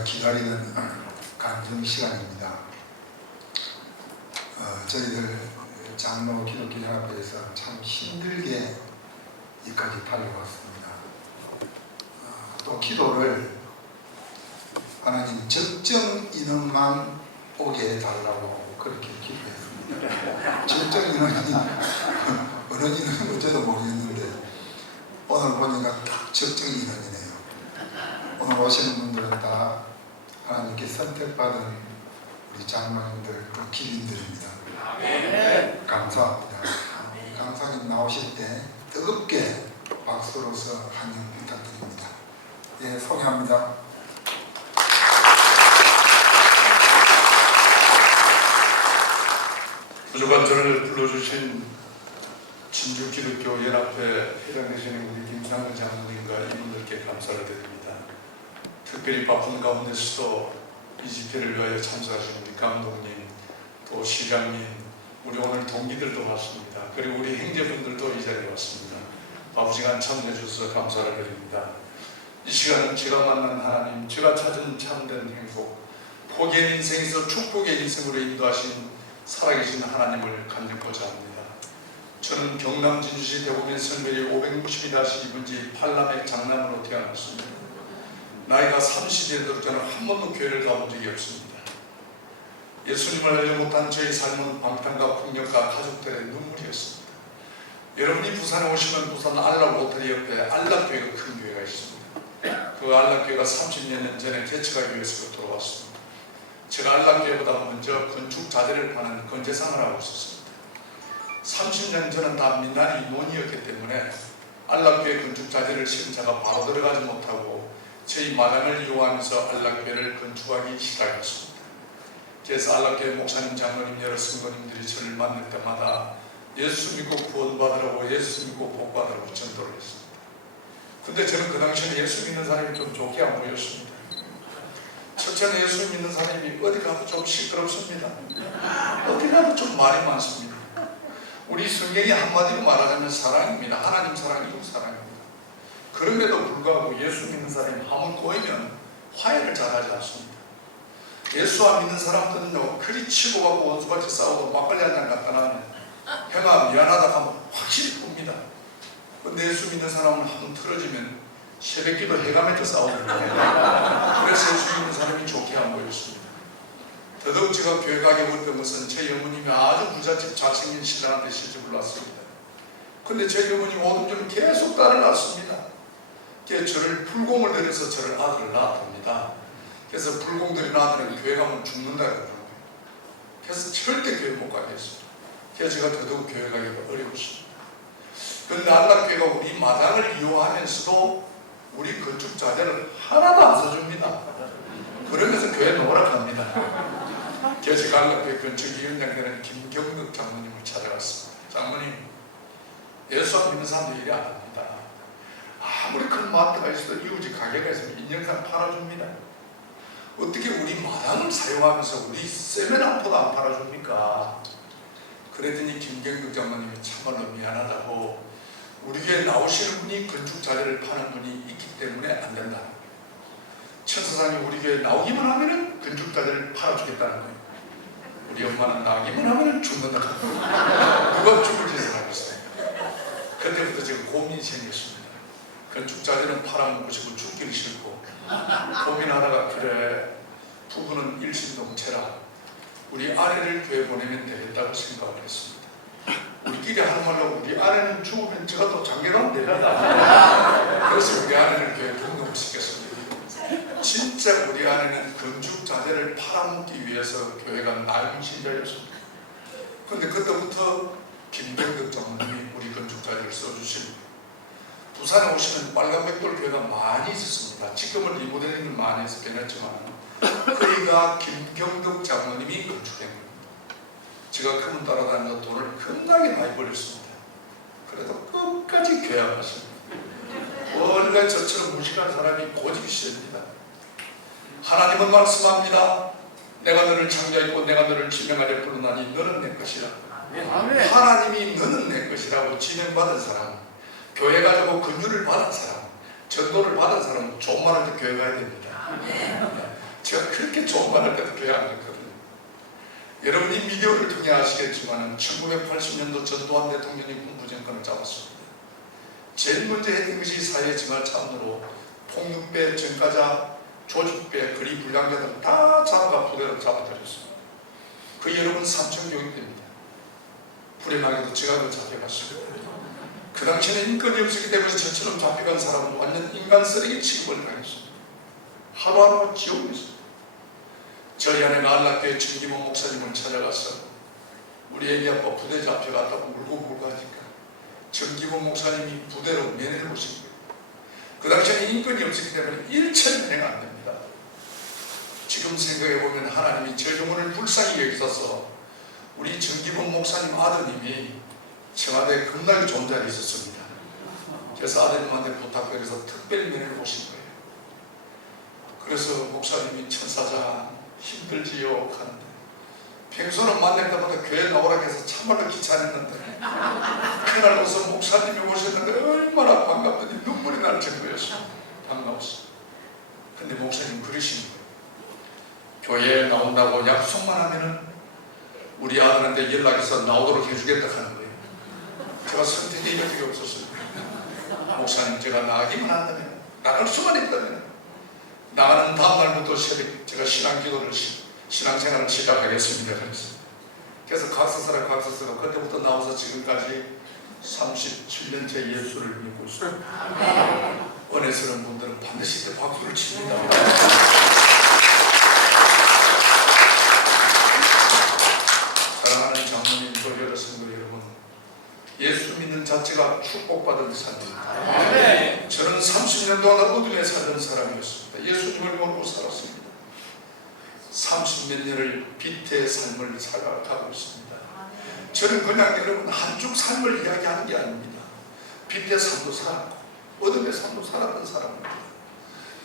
우리가 기다리는 간증 시간입니다. 저희들 장로 기독교연합회에서 참 힘들게 여기까지 달려왔습니다. 또 기도를 하나님 적정 인원만 오게 해달라고 그렇게 기도했습니다. 적정 인원이 어느 인원인지 저도 모르겠는데 오늘 보니까 딱 적정 인원이네요. 오늘 오시는 분들은 다 하나님께 선택받은 우리 장로님들 또 기린들입니다. 감사합니다. 강사님 나오실 때 뜨겁게 박수로서 환영 부탁드립니다. 예, 소개합니다. 부족한 저를 불러주신 진주기독교연합회 회장되시는 우리 김상근 장로님과 이분들께 감사를 드립니다. 특별히 바쁜 가운데서도 이 집회를 위하여 참석하신 우리 감독님, 또 시장님, 우리 오늘 동기들도 왔습니다. 그리고 우리 형제분들도 이 자리에 왔습니다. 바쁜 시간 참여해 주셔서 감사를 드립니다. 이 시간은 제가 만난 하나님, 제가 찾은 참된 행복, 포기의 인생에서 축복의 인생으로 인도하신 살아계신 하나님을 간직하고자 합니다. 저는 경남 진주시 대곡면 성별이 562-2번지 팔남의 장남으로 태어났습니다. 나이가 30이 되도록 저는 한 번도 교회를 가본 적이 없습니다. 예수님을 알지 못한 저의 삶은 방탕과 폭력과 가족들의 눈물이었습니다. 여러분이 부산에 오시면 부산 알락 로터리 옆에 알락교회가 큰 교회가 있습니다. 그 알락교회가 30년 전에 개척하기 위해서 돌아왔습니다. 제가 알락교회보다 먼저 건축 자재를 파는 건재상을 하고 있었습니다. 30년 전은 다 민간이 논이었기 때문에 알락교회 건축 자재를 시행자가 바로 들어가지 못하고 저희 마당을 이용하면서 알락교회를 건축하기 시작했습니다. 그래서 알락교회 목사님, 장로님, 여러 성도님들이 저를 만날 때마다 예수 믿고 구원받으라고, 예수 믿고 복받으라고 전도를 했습니다. 근데 저는 그 당시에는 예수 믿는 사람이 좀 좋게 안 보였습니다. 첫째는 예수 믿는 사람이 어디 가도 좀 시끄럽습니다. 어디 가도 좀 말이 많습니다. 우리 성경이 한마디로 말하자면 사랑입니다. 하나님 사랑, 이웃 사랑입니다. 그럼에도 불구하고 예수 믿는 사람이 한번 꼬이면 화해를 잘하지 않습니다. 예수 안 믿는 사람들은요, 그리 치고 가고 원수같이 싸우고 막걸리 한잔 갖다 놔면 형아 미안하다 하면 확실히 풉니다. 근데 예수 믿는 사람은 한번 틀어지면 새벽기도 해가면서 싸웁니다. 그래서 예수 믿는 사람이 좋게 안 보였습니다. 더더욱 제가 교회 가게 왔던 것은 제 어머님이 아주 부잣집 잘생긴 신랑한테 시집을 왔습니다. 근데 제 어머님이 오줌 좀 계속 딸을 낳습니다. 저를 불공을 들여서 저를 아들을 낳았답니다. 그래서 불공 들인 아들은 교회 가면 죽는다 그러는 거예요. 그래서 절대 교회 못 가게 했습니다. 그래서 제가 더더욱 교회 가기가 어려웠습니다. 그런데 안락교회가 우리 마당을 이용하면서도 우리 건축 자재를 하나도 안 사줍니다. 그러면서 교회 노력합니다. 그래서 제가 안락교회 건축위원장 되는 김경덕 장로님을 찾아갔습니다. 장로님, 예수 안 믿는 사람들 이래 안 합니다. 아무리 큰 마트가 있어도 이웃집 가게가 있으면 인형상 팔아줍니다. 어떻게 우리 마당을 사용하면서 우리 세면함포도 안 팔아줍니까? 그랬더니 김경덕 장로님이 참말로 미안하다고, 우리 교회에 나오시는 분이 건축 자재를 파는 분이 있기 때문에 안 된다. 천사장이 우리 교회에 나오기만 하면은 건축 자재를 팔아주겠다는 거예요. 우리 엄마는 나오기만 하면은 죽는다. 누가 죽을 짓을 하고 있어요. 그때부터 제가 고민이 생겼습니다. 건축 자재는 팔아먹고 싶고 죽기는 싫고, 고민하다가 그래, 부부는 일심동체라 우리 아내를 교회 보내면 되겠다고 생각을 했습니다. 우리끼리 하는 말로 우리 아내는 죽으면 제가 또 장계가면 됩니다. 그래서 우리 아내를 교회에 등록시켰습니다. 진짜 우리 아내는 건축 자재를 팔아먹기 위해서 교회가 나용신자였습니다. 그런데 그때부터 김경덕 장로님이 우리 건축 자재를 써주십니다. 부산에 오시면 빨간백돌 교회가 많이 있었습니다. 지금은 리모델링을 많이 해서 변했지만 거기가 김경덕 장로님이 건축한 겁니다. 제가 그분 따라다니면서 돈을 겁나게 많이 벌렸습니다. 그래도 끝까지 교회 안 갔습니다. 원래 저처럼 무식한 사람이 고집이 세집니다. 하나님은 말씀합니다. 내가 너를 창조했고 내가 너를 지명하려 부르나니 너는 내 것이라. 하나님이 너는 내 것이라고 지명받은 사람, 교회 가지고 권유를 받은 사람, 전도를 받은 사람은 좋은 말할 때 교회 가야 됩니다. 제가 그렇게 좋은 말 할 때도 교회 안 갔거든요. 여러분이 미디어를 통해 아시겠지만 1980년도 전두환 대통령이 군부정권을 잡았습니다. 제일 먼저 했던 것이 사회생활 차원으로 폭력배, 전과자, 조직배, 거리 불량자들 다 잡아가 부대로 잡아들였습니다. 그 여러분 삼천교육대입니다. 불행하게도 제가 그 잡혀갔습니다. 그 당시에는 인권이 없었기 때문에 저처럼 잡혀간 사람은 완전 인간 쓰레기 취급을 당했습니다. 하루하루 지옥이었습니다. 저희 아내가 안락교회 정기모 목사님을 찾아가서 우리 애기 아빠 부대 잡혀갔다고 울고 하니까 정기모 목사님이 부대로 면회를 오신 거예요. 그 당시에는 인권이 없었기 때문에 1천 면회가 안 됩니다. 지금 생각해보면 하나님이 저 영혼을 불쌍히 여기셔서 우리 정기범 목사님 아드님이 청와대에 겁나게 좋은 자리에 있었습니다. 그래서 아드님한테 부탁드려서 특별 면회를 오신 거예요. 그래서 목사님이 천사장 힘들지요 하는데 평소는 만날 때마다 교회 나오라고 해서 참말로 귀찮았는데 그날 와서 목사님이 오셨는데 얼마나 반갑더니 눈물이 날 정도였어요. 반가웠어요. 근데 목사님 그러시는 거예요. 교회에 나온다고 약속만 하면은 우리 아들한테 연락해서 나오도록 해주겠다 하는 거예요. 제가 선택이 이렇게 없었어요. 목사님 제가 나가기만 한다면, 나갈 수만 있다면 나가는 다음날부터 새벽 제가 신앙생활을 시작하겠습니다. 그래서 각서서라 각서서가 그때부터 나와서 지금까지 37년째 예수를 믿고 있어요. 은혜스러운 분들은 반드시 때 박수를 칩니다. 사랑하는 장로님, 교회 여러분, 예수 믿는 자체가 축복받은 삶입니다. 저는 30년 동안 어둠에 살던 사람이었습니다. 예수님을 모르고 살았습니다. 30몇 년을 빛의 삶을 살아가고 있습니다. 저는 그냥 여러분 한쪽 삶을 이야기하는 게 아닙니다. 빛의 삶도 살았고 어둠의 삶도 살았던 사람입니다.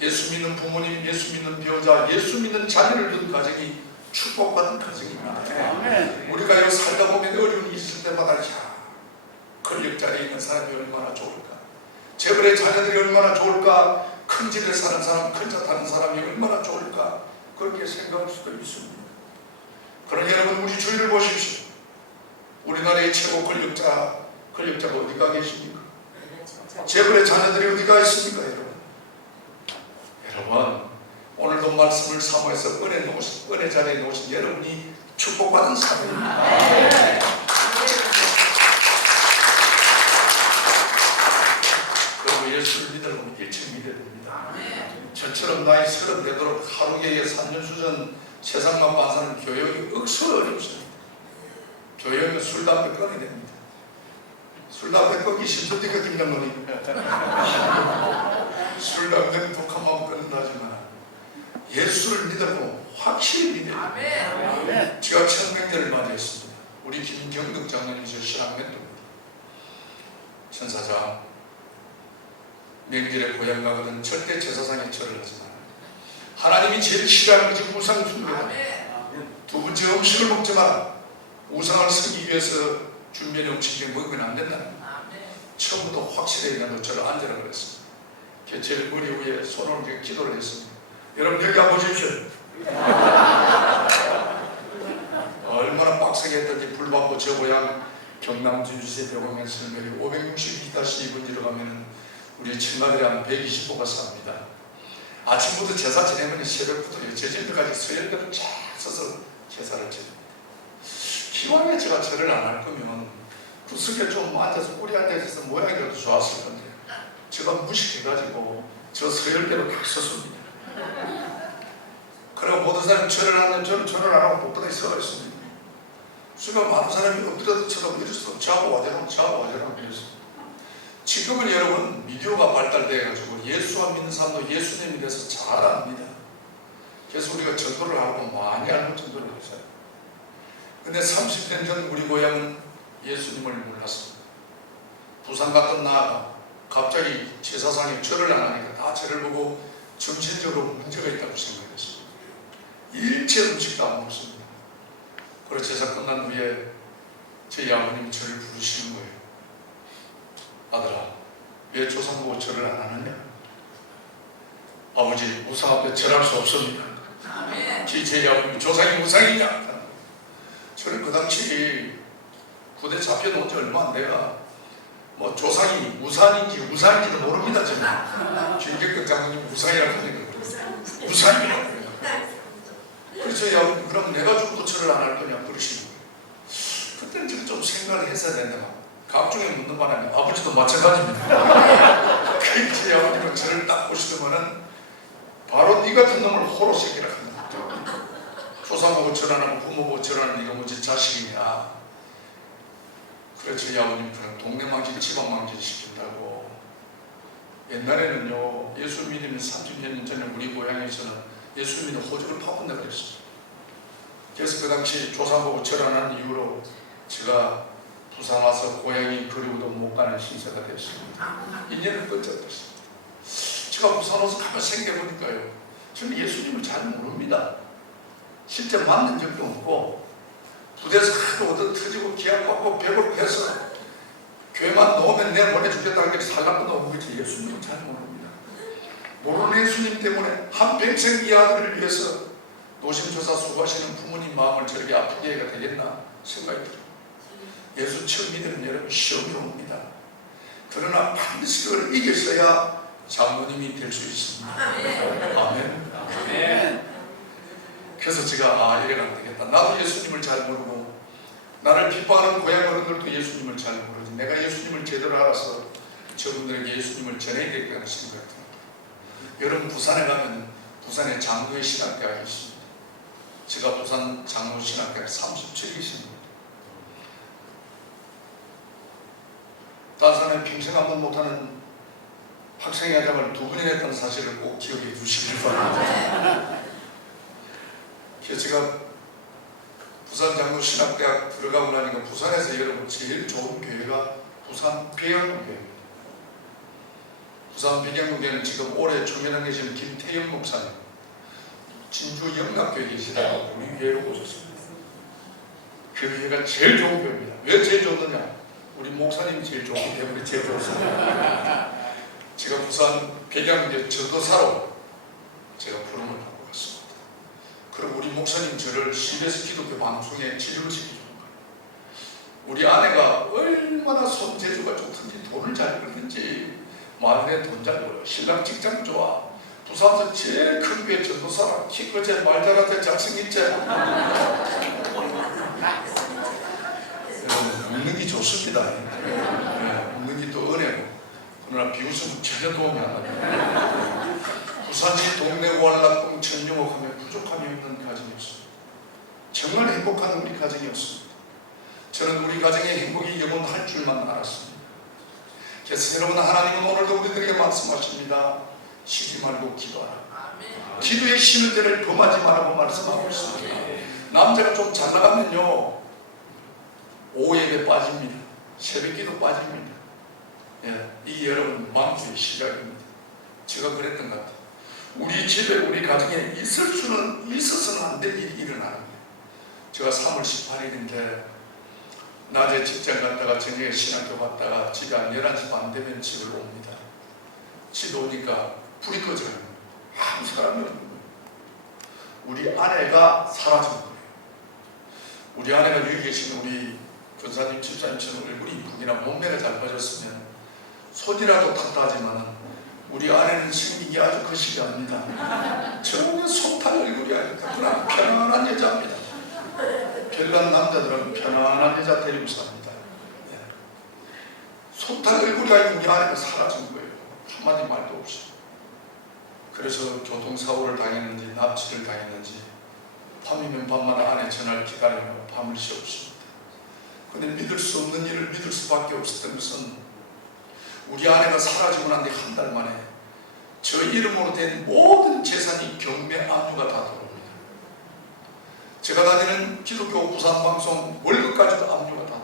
예수 믿는 부모님, 예수 믿는 배우자, 예수 믿는 자녀를 둔 가정이 축복받은 가정입니다. 우리가 여기 살다 보면 어려움이 있을 때마다 권력자리에 있는 사람이 얼마나 좋을까, 재벌의 자녀들이 얼마나 좋을까, 큰 집에 사는 사람, 큰 차 타는 사람이 얼마나 좋을까, 그렇게 생각할 수도 있습니다. 그러나 여러분 우리 주위를 보십시오. 우리나라의 최고 권력자가 어디가 계십니까? 재벌의 자녀들이 어디가 있습니까? 여러분 오늘도 말씀을 사모해서 은혜 자리에 놓으신 여러분이 축복받은 사람입니다. 그리고 예수를 믿으려면 일찍 믿어야 됩니다. 저처럼 나이 30 되도록 하루에 3년수전 세상만 봐서는 교육이 억수로 어렵습니다. 교육은 술, 담배 끊어야 됩니다. 술, 담배 끊기 힘드니까 김장로님 술, 담배는 독한 마음 끊는다지만 예수를 믿으고 확실히 믿어야 됩니다. 제가 천명대를 맞이했습니다. 우리 김경덕 장로님이 저 신앙멘토입니다. 천사장, 명절에 고향 가거든 절대 제사상에 절을 하지 마라. 하나님이 제일 싫어하는 것이 우상 숭배다. 두 번째 음식을 먹지 마라. 우상을 쓰기 위해서 준비한 음식을 먹으면 안 된다. 처음부터 확실하게 나도 저를 앉으라 그랬습니다. 제 머리 위에 손을 얹고 기도를 했습니다. 여러분 여기 와보십시오. 얼마나 빡세게 했던지 불받고 저 고향 경남 진주시 대공에서 562-2번지로 가면은 우리 친가들이 한 120호가 삽니다. 아침부터 제사 지내면 새벽부터 저녁까지 서열대로 쫙 서서 제사를 지냅니다. 기왕에 제가 절을 안 할 거면 구석에 좀 앉아서 꼬리 앉아서 모양이라도 좋았을 건데 제가 무식해가지고 저 서열대로 딱 섰습니다. 그리고 모든 사람이 절을 하면 저는 절을 안 하고 복도에 서 있습니다. 수가 많은 사람이 엎드려도 쳐다보고 이랬어. 저하고 와자라고 이랬습니다. 지금은 여러분 미디어가 발달돼가지고 예수와 믿는 사람도 예수님에 대해서 잘 압니다. 그래서 우리가 전도를 하고 많이 알고 전도를 했어요. 근데 30년 전 우리 고향은 예수님을 몰랐습니다. 부산 갔던 나가 갑자기 제사상에 절을 안 하니까 다 저를 보고 정신적으로 문제가 있다고 생각했습니다. 일체 음식도 안 먹습니다. 그리고 제사 끝난 후에 저희 아버님이 저를 부르시는 거예요. 아들아, 왜 조상 보고 절을 안 하느냐? 아버지, 우상 앞에 절할 수 없습니다. 제 아버님 조상이 무상이냐? 저는 그 당시 부대 잡혀놓은 지 얼마 안 돼가 뭐 조상이 우산인지 우산인지도 모릅니다. 저는 김경덕 장로님 우상이라고 하니까 우상이라고 해요. 그래서 야 그럼 내가 죽어도 절을 안 할 거냐 그러시는 거예요. 그때는 제가 좀 생각을 했어야 된다. 각종에 묻는 바람에 아버지도 마찬가지입니다. 그제 아버님은 저를 딱 보시더만은 바로 네 같은 놈을 호로 새끼라 합니다. 조상 보고 절 안 하고 부모 보고 절 안 하는 네가 뭐지 자식이냐. 그래서 저희 아버님 그냥 동네 망신 지방 망신 시킨다고. 옛날에는요 예수 믿으면 30년 전에 우리 고향에서는 예수 믿는 호주를 파본다 그랬어요. 그래서 그 당시 조상 보고 절 안 하는 이유로 제가 부산 와서 고향이 그리고도 못 가는 신세가 됐습니다. 2년을 끊졌었어요. 제가 부산 와서 가만 생각해 보니까요 저는 예수님을 잘 모릅니다. 실제 만난 적도 없고 부대에서 하도 얻어 터지고 기약받고 배고파서 교회만 놓으면 내 보내주겠다는 게 살라고 놓은 거지 예수님을 잘 모릅니다. 모르는 예수님 때문에 한평생 이 아들을 위해서 노심초사 수고하시는 부모님 마음을 저렇게 아프게 해가 되겠나 생각이 들어요. 예수 처음 믿으면 여러분 시험이 옵니다. 그러나 반드시 그걸 이겼어야 장로님이 될 수 있습니다. 아멘. 그래서 제가 이래가 안 되겠다. 나도 예수님을 잘 모르고 나를 비판하는 고향 어른들도 예수님을 잘 모르지. 내가 예수님을 제대로 알아서 저분들에게 예수님을 전해야 되겠다는 생각이 듭니다. 여러분 부산에 가면 부산에 장로의 신학교가 있습니다. 제가 부산 장로 신학교에 37기십니다. 다른 사람이 평생 한번 못하는 학생회장을 2번이나 했다는 사실을 꼭 기억해 주시길 바랍니다. 그래서 제가 부산 장로 신학대학 들어가고 나니까 부산에서 여러분 제일 좋은 교회가 부산 배경교회입니다. 부산 배경교회는 지금 올해 총회장 계시는 김태영 목사님 진주 영락교회 계시다가 우리 교회로 오셨습니다. 그 교회가 제일 좋은 교회입니다. 왜 제일 좋느냐? 우리 목사님이 제일 좋기 때문에 제일 좋습니다. 제가 부산 배경교회 전도사로 제가 부름을 받고 갔습니다. 그리고 우리 목사님 저를 CBS 기독교 방송에 지도를 시켜준 거예요. 우리 아내가 얼마나 손재주가 좋든지 돈을 잘 벌든지 마누라에 돈 잘 벌어 신랑 직장 좋아 부산에서 제일 큰 교회 전도사라 키 크제 말 잘하제 잘생겼제 웃는 게 좋습니다. 웃는 게 또 은혜고 그러나 비웃으면 전혀 도움이 안 됩니다. 부산이 동네 완락동 천용옥하며 부족함이 없는 가정이었습니다. 정말 행복한 우리 가정이었습니다. 저는 우리 가정의 행복이 영원할 줄만 알았습니다. 그래서 여러분 하나님은 오늘도 우리들에게 말씀하십니다. 쉬지 말고 기도하라. 기도의 쉬는 데를 범하지 말라고 말씀하고 있습니다. 남자가 좀 잘 나가면요 오후 예배 빠집니다. 새벽기도 빠집니다. 이게 여러분 망주의 시작입니다. 제가 그랬던 것 같아요. 우리 집에 우리 가정에 있어서는 안 될 일이 일어나는 거예요. 제가 3월 18일인데 낮에 직장 갔다가 저녁에 신학교 갔다가 집에 한 11시 반 되면 집을 옵니다. 집에 오니까 불이 꺼져요. 아무 사람이 없는 거예요. 우리 아내가 사라진 거예요. 우리 아내가 여기 계신 우리 권사님 집사님처럼 얼굴이 이쁘기나 몸매가 잘 빠졌으면 손이라도 탔다 하지만 우리 아내는 생기기 아주 거시기 합니다. 정말 손탄 얼굴이 아니까 그러나 편안한 여자입니다. 별난 남자들은 편안한 여자 데리고 삽니다. 손탄 얼굴이 아니고 우리 아내가 사라진 거예요. 한마디 말도 없이. 그래서 교통사고를 당했는지 납치를 당했는지 밤이면 밤마다 아내 전화를 기다리며 밤을 새웠습니다. 그런데 믿을 수 없는 일을 믿을 수밖에 없었던 것은 우리 아내가 사라지고 난 뒤 한 달 만에 저 이름으로 된 모든 재산이 경매 압류가 다 들어옵니다. 제가 다니는 기독교 부산방송 월급까지도 압류가 다 들어요.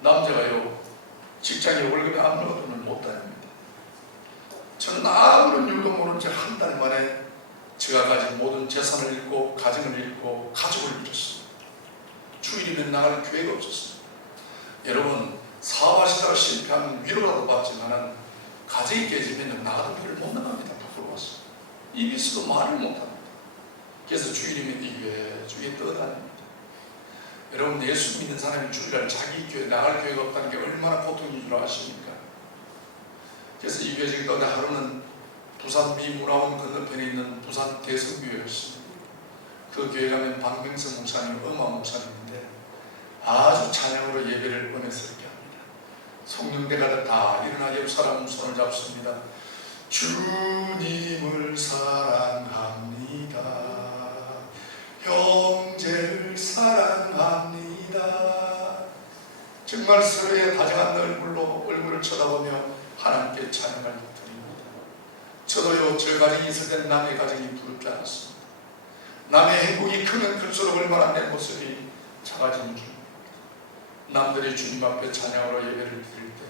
남자가요 직장에 월급에 압류가 돈을 못 다닙니다. 저는 아무런 일도 모른 채 한 달 만에 제가 가진 모든 재산을 잃고 가정을 잃고 가족을 잃었습니다. 주일이면 나갈 기회가 없었습니다. 여러분 사업하시다가 실패하면 위로라도 받지만은 가정이 깨지면 나가도 길을 못 나갑니다. 부끄러워서 입이 있어도 말을 못합니다. 그래서 주일이면 이 교회 주위에 떠다닙니다. 여러분, 예수 믿는 사람이 주일날 자기 교회 나갈 교회가 없다는 게 얼마나 고통인 줄 아십니까? 그래서 이 교회 지금 하루는 부산 미문화원 건너편에 있는 부산 대성교회였습니다. 그 교회 가면 박명성 목사님, 엄마 목사님인데 아주 찬양으로 예배를 은혜스럽게 합니다. 성령대가 다 일어나 옆 사람 손을 잡습니다. 주님을 사랑합니다. 형제를 사랑합니다. 정말 서로의 다정한 얼굴을 쳐다보며 하나님께 찬양을 드립니다. 저도요, 저 가정이 있을 때는 남의 가정이 부럽지 않았습니다. 남의 행복이 크면 클수록 얼마나 내 모습이 작아지는 줄. 남들이 주님 앞에 찬양으로 예배를 드릴 때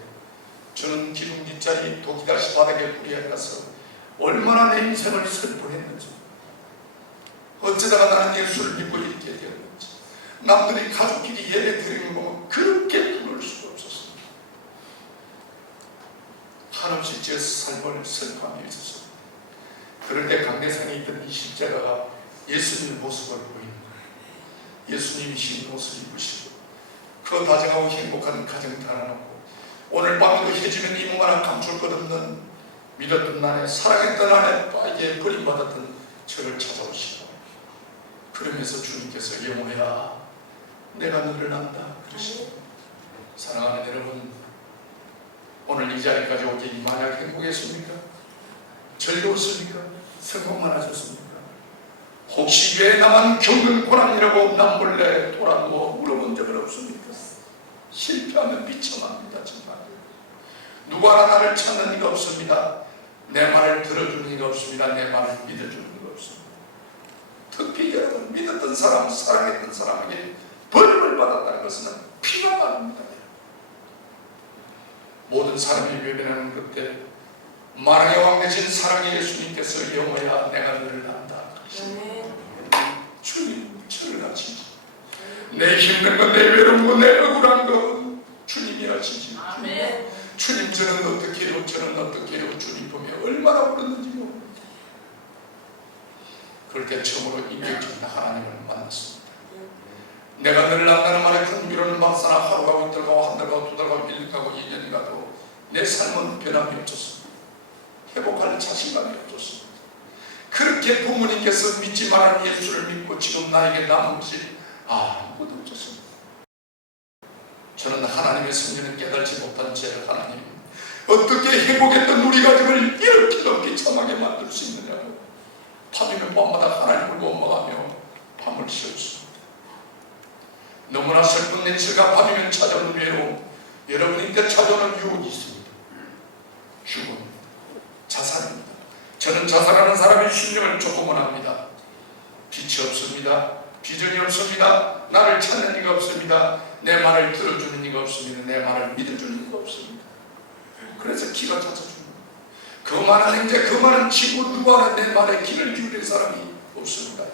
저는 기둥 뒷자리 도끼다시 바닥에 뿌리 앉아서 얼마나 내 인생을 슬퍼했는지, 어쩌다가 나는 예수를 믿고 이렇게 되었는지, 남들이 가족끼리 예배 드리는 거 보면 그렇게 부를 수가 없었습니다. 한없이 제 삶을 슬퍼함이 있었습니다. 그럴 때 강대상에 있던 이 십자가가 예수님의 모습을 보이는 거예요. 예수님이 흰 옷을 입으시고 그 다정하고 행복한 가정 달아놓고 오늘 밤에도 해지면 이모만한 감출 것 없는 믿었던 나에 사랑했던 아내 빠이게 버림받았던 저를 찾아오시고 그러면서 주님께서 영호야 내가 너를 안다 그러시고, 사랑하는 여러분, 오늘 이 자리까지 오기 만약 행복했습니까? 즐거웠습니까? 성공만 하셨습니까? 혹시 왜 나만 겪는 고난이라고 남몰래 돌아누워 물어본 적은 없습니까? 실패하면 비참합니다. 정말 누구 하나 나를 찾는 이가 없습니다. 내 말을 들어주는 이가 없습니다. 내 말을 믿어주는 이가 없습니다. 특히 여러분, 믿었던 사람, 사랑했던 사람에게 벌을 받았다는 것은 피가 나릅니다. 모든 사람이 외면하는 그때 만왕의 왕 되신 사랑의 예수님께서 영호야 내가 너를 안다. 주님 저를 아시지. 내 힘든 것, 내 외로운 것, 내 억울한 것 주님이 아시지. 주님 저는 어떻게 해요? 저는 어떻게 해요? 주님 보며 얼마나 울었는지 모릅니다. 그럴 때 처음으로 인격적인 하나님을 만났습니다. 내가 너를 안다는 말에 큰 위로는 막사나 하루 가고 이틀 가고 한 달 가고 두 달 가고 1년 가고 2년이 가도 내 삶은 변함이 없었습니다. 회복할 자신감이 없었습니다. 그렇게 부모님께서 믿지 말라는 예수를 믿고 지금 나에게 남은 것이 아무것도 없었습니다. 저는 하나님의 성령을 깨달지 못한 죄를 하나님 어떻게 행복했던 우리 가정을 이렇게 비참하게 만들 수 있느냐고 밤이면 밤마다 하나님을 원망하며 밤을 새웠습니다. 너무나 슬픈 냉실과 밤이면 찾아오는 외로움, 여러분에게 찾아오는 유혹이 있습니다. 죽음, 자살입니다. 저는 자살하는 사람의 심령을 조금은 합니다. 빛이 없습니다. 비전이 없습니다. 나를 찾는 이가 없습니다. 내 말을 들어주는 이가 없습니다. 내 말을 믿어주는 이가 없습니다. 그래서 기가 찾아줍니다. 그 많은 형제, 그 많은 친구 누구 하나 내 말에 귀를 기울일 사람이 없습니다.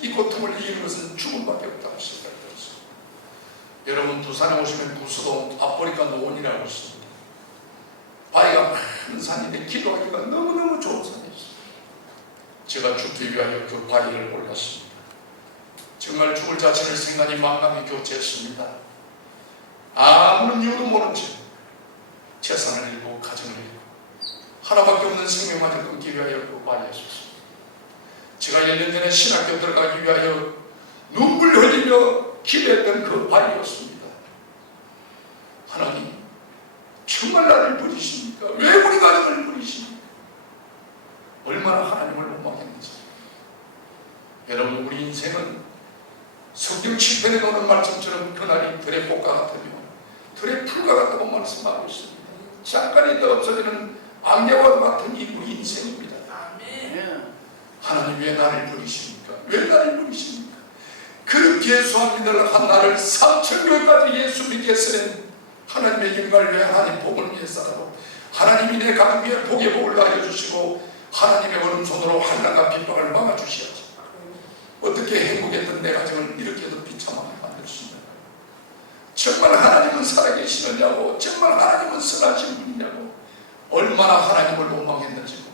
이 고통을 이기는 것은 죽음밖에 없다고 생각했습니다. 여러분, 부산에 오시면 부서동 아프리카 노원이라고 있습니다. 바위가 많은 산인데 기도하기가 너무너무 좋은 산이 있습니다. 제가 죽기 위하여 그 바위를 올랐습니다. 정말 죽을 자체를 생각이 망감이 교체했습니다. 아무런 이유도 모른 채 재산을 잃고 가정을 잃고 하나밖에 없는 생명마저 끊기 위하여 그 바위에 섰습니다. 제가 1년 전에 신학교 들어가기 위하여 눈물 흘리며 기도했던 그 바위였습니다. 하나님, 정말 나를 버리십니까? 왜 우리 가정을 버리십니까? 얼마나 하나님을 원망했는지. 여러분, 우리 인생은 성경 7편에 나오는 말씀처럼 그날이 들의 꽃과 같으며 들의 풀과 같다고 말씀하고 있습니다. 잠깐 있다 없어지는 안개와 같은 이 우리 인생입니다. 하나님 왜 나를 버리십니까? 왜 나를 버리십니까? 그렇게 수합니다를 한 나를 3,000교까지 예수 믿게 쓰는 하나님의 영광을 위해 하나님 복을 위해서라도 하나님이 내 가족 위에 복의 복을 알려주시고 하나님의 오른손으로 환난과 핍박을 막아주셔야지. 어떻게 행복했던 내 가정을 이렇게도 비참하게 만들 수 있는가? 정말 하나님은 살아계시느냐고, 정말 하나님은 선하신 분이냐고, 얼마나 하나님을 원망했는지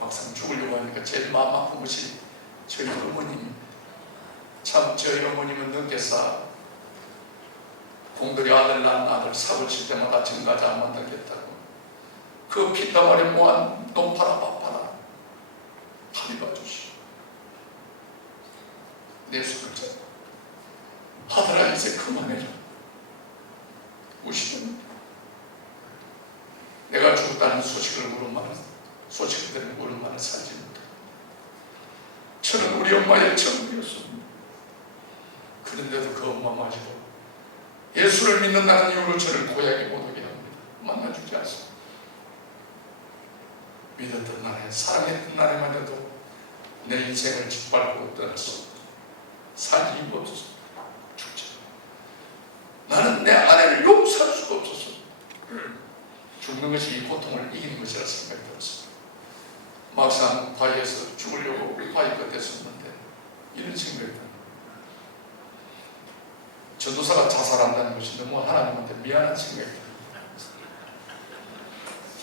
막상 죽으려고 하니까 제일 마음 아픈 것이 저희 어머님. 참 저희 어머님은 늦게서 공들이 아들 낳은 아들 사고 칠 때마다 정가자 안 만들겠다고 그 피땀아리 모아 논파라 밥파라 팔이 봐주시 내 손을 잡고 아들아 이제 그만해라 우시는 내가 죽었다는 소식을 소식을 들은 물음만은 살지 못해. 저는 우리 엄마의 전부였습니다. 그런데도 그 엄마 마시고 예수를 믿는다는 이유로 저를 고향에 못 오게 합니다. 만나주지 않습니다. 믿었던 날에 사랑했던 날에만 해도 내 인생을 짓밟고 떠났습니다. 살 이유가 없었습니다. 죽자. 나는 내 아내를 용서할 수가 없었습니다. 죽는 것이 이 고통을 이기는 것이라 생각이 들었습니다. 막상 바위에서 죽으려고 바위 끝에 섰는데 이런 생각이 듭니다. 전도사가 자살한다는 것이 너무 하나님한테 미안한 생각이 듭니다.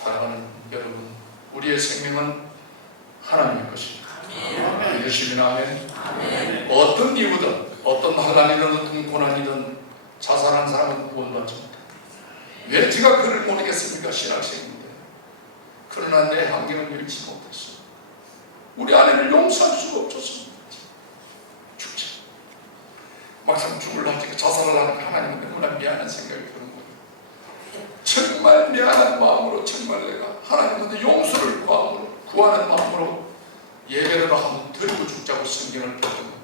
사랑하는 여러분, 우리의 생명은 하나님의 것입니다. 믿으시면 아멘. 아멘. 어떤 이유든 어떤 환난이든 어떤 고난이든 자살한 사람은 구원받지 못합니다. 왜 제가 그를 모르겠습니까? 신학생인데. 그러나 내 환경을 잃지 못했어요. 우리 아내를 용서할 수가 없었습니다. 죽자. 막상 죽으려 하니까 자살을 하는 하나님은 너무나 미안한 생각이 드는 거예요. 정말 미안한 마음으로 정말 내가 하나님한테 용서를 구하는 마음으로 예배라도 한번 드리고 죽자고 성경을 펴던 겁니다.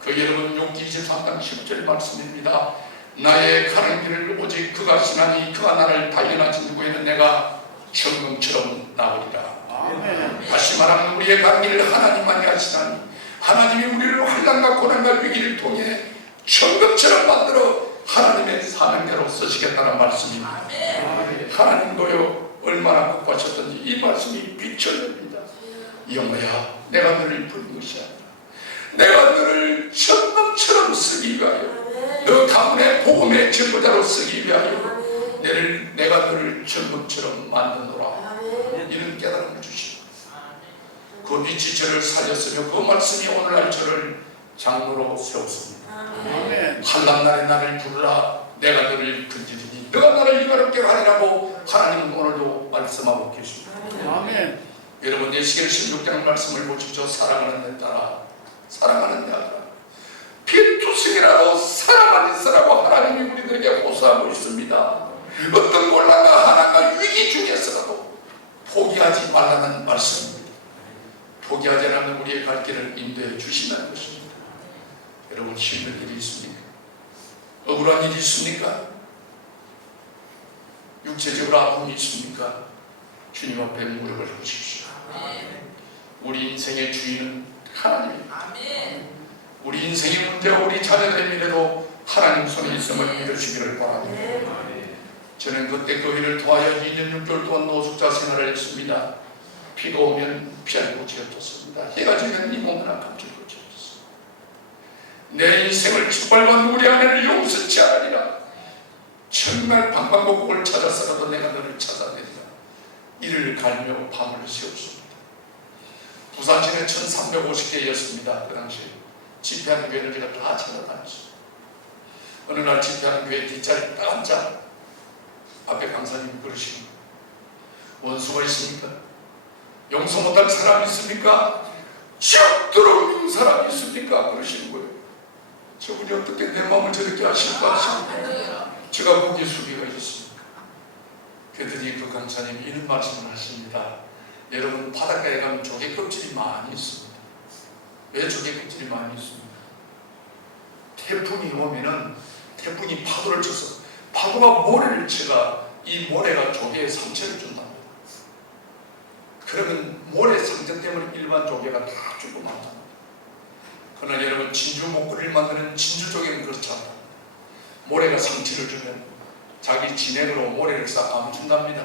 그 여러분 욥기 23장 10절 말씀입니다. 나의 가는 길을 오직 그가 지나니 그가 나를 발견하신 누구에는 내가 천금처럼 나으리라. 다시 말하면 우리의 가는 길을 하나님만이 하시나니 하나님이 우리를 환난과 고난과 위기를 통해 천금처럼 만들어 하나님의 사명대로 쓰시겠다는 말씀입니다. 하나님도요 얼마나 복하셨던지 이 말씀이 비춰집니다. 영호야 내가 너를 부른 것이 아니라 내가 너를 천금처럼 쓰기 위하여 너 가문의 복음의 전부자로 쓰기 위하여 내가 너를 천금처럼 만드노라. 이런 깨달음을 주시고 그 빛이 저를 살렸으며 그 말씀이 오늘날 저를 장로로 세웠습니다. 환난날에 나를 부르라 내가 너를 건지리니 너가 나를 이가롭게 하리라고 하나님은 오늘도 말씀하고 계십니다. 아멘. 여러분 예시겔 16장 말씀을 보십시오. 사랑하는 내 딸아 사랑하는 내 아들아 피투성이라도 사랑만 있으라고 하나님이 우리들에게 호소하고 있습니다. 어떤 곤란과 하나님과 위기 중에서라도 포기하지 말라는 말씀입니다. 포기하지 않으면 우리의 갈 길을 인도해 주신다는 것입니다. 여러분 힘든 일이 있습니까? 억울한 일이 있습니까? 육체적으로 아픔이 있습니까? 주님 앞에 무릎을 꿇으십시오. 우리 인생의 주인은 하나님입니다. 우리 인생의 문제와 우리 자녀들의 미래도 하나님 손에 있음을 믿으시기를 바랍니다. 저는 그때 그 일을 도와여 2년 6개월 동안 노숙자 생활을 했습니다. 비가 오면 피할 곳이 없었습니다. 해가 지면 이 몸은 감출 곳이 없었습니다. 내 인생을 짓밟은 우리 아내를 용서치 않으리라. 정말 방방곡곡을 찾아서라도 내가 너를 찾아내리라. 이를 갈며 밤을 새웠습니다. 부산시내 1350개였습니다. 그 당시 집회하는 교회를 제가 다 찾아다녔습니다. 어느 날 집회하는 교회 뒷자리 딱 앉아 앞에 강사님이 그러시는 원수가 있습니까? 용서 못할 사람이 있습니까? 지옥 들어오는 사람이 있습니까? 그러시는 거예요. 저분이 어떻게 내 마음을 저렇게 아실까 하십니까? 제가 고개 숙이가 있었습니다. 그랬더니 그 강사님이 이런 말씀을 하십니다. 여러분 바닷가에 가면 조개 껍질이 많이 있습니다. 왜 조개 껍질이 많이 있습니까? 태풍이 오면은 태풍이 파도를 쳐서 파도가 모래를 쳐가 이 모래가 조개에 상처를 준답니다. 그러면 모래 상처 때문에 일반 조개가 다 죽고 만답니다. 그러나 여러분 진주 목걸이를 만드는 진주조개는 그렇지 않다. 모래가 상처를 주면 자기 진액으로 모래를 싹 감춘답니다.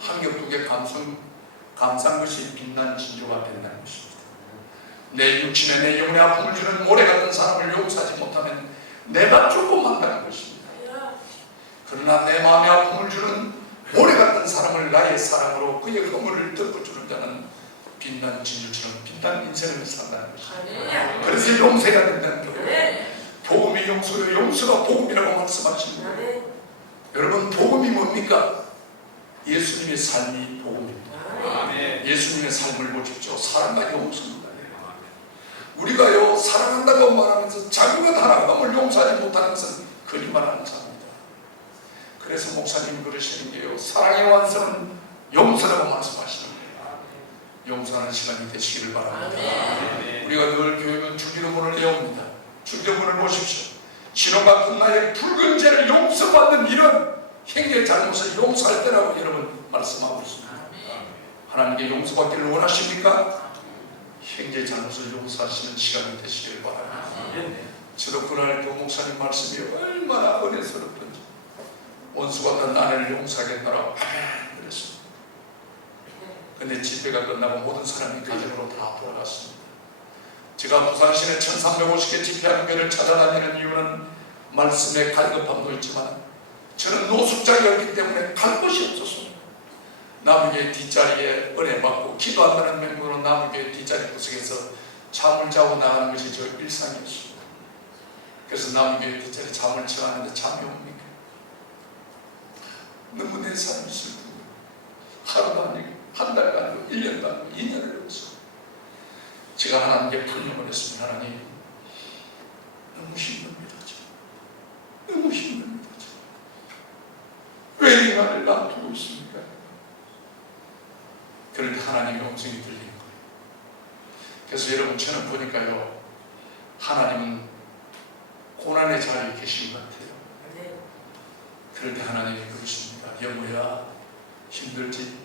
한 겹 두 개 감싼 것이 빛난 진주가 된다는 것입니다. 내 육신에 내 영혼에 아픔을 주는 모래 같은 사람을 용서하지 못하면 내가 죽고 만다는 것입니다. 그러나 내 마음에 아픔을 주는 모래 같은 사람을 나의 사랑으로 그의 허물을 덮어주는 자는 빛난 진주처럼 빛난 인생을 산다는 것이죠. 아멘. 그래서 용서가 된다는 거예요. 아멘. 복음이 용서요, 용서가 복음이라고 말씀하시는 거예요. 아멘. 여러분, 복음이 뭡니까? 예수님의 삶이 복음입니다. 아멘. 예수님의 삶을 보십시오. 사랑과 용서입니다. 우리가요, 사랑한다고 말하면서 자기 것 하나 남을 용서하지 못하는 것은 거짓말하는 자입니다. 그래서 목사님 그러시는 게요, 사랑의 완성은 용서라고 말씀하시는 거예요. 용서하는 시간이 되시기를 바랍니다. 아멘. 우리가 늘 교회는 주기도문을 외웁니다. 주기도문을 보십시오. 신혼과 끝나의 붉은 죄를 용서받는 이런 행위의 잘못을 용서할 때라고 여러분 말씀하고 있습니다. 하나님께 용서받기를 원하십니까? 행위의 잘못을 용서하시는 시간이 되시기를 바랍니다. 저도 그날 그 목사님 말씀이 얼마나 은혜스럽던지, 원수가 난 아내를 용서하겠다라고 그랬습니다. 근데 집회가 끝나고 모든 사람이 가정으로 다 돌아갔습니다. 제가 부산시내 1350개 집회하는 교회를 찾아다니는 이유는 말씀에 갈급함도 있지만 저는 노숙자였기 때문에 갈 곳이 없었습니다. 남의 뒷자리에 은혜 받고 기도한다는 명목으로 남의 뒷자리 구석에서 잠을 자고 나가는 것이 저 일상이었습니다. 그래서 남의 뒷자리 잠을 청하는데 잠이 옵니까? 너무 내 삶이 슬프고 하루도 아니고 한 달도 아니고 1년도 아니고 2년을 해서 제가 하나님께 불명을 했습니다. 하나님, 너무 힘듭니다. 너무 힘듭니다. 왜 이 말을 놔두고 있습니까? 그런데 하나님의 음성이 들린 거예요. 그래서 여러분, 저는 보니까요, 하나님은 고난의 자리에 계신 것 같아요. 그럴 때 하나님이 그러십니다. 여보야, 힘들지?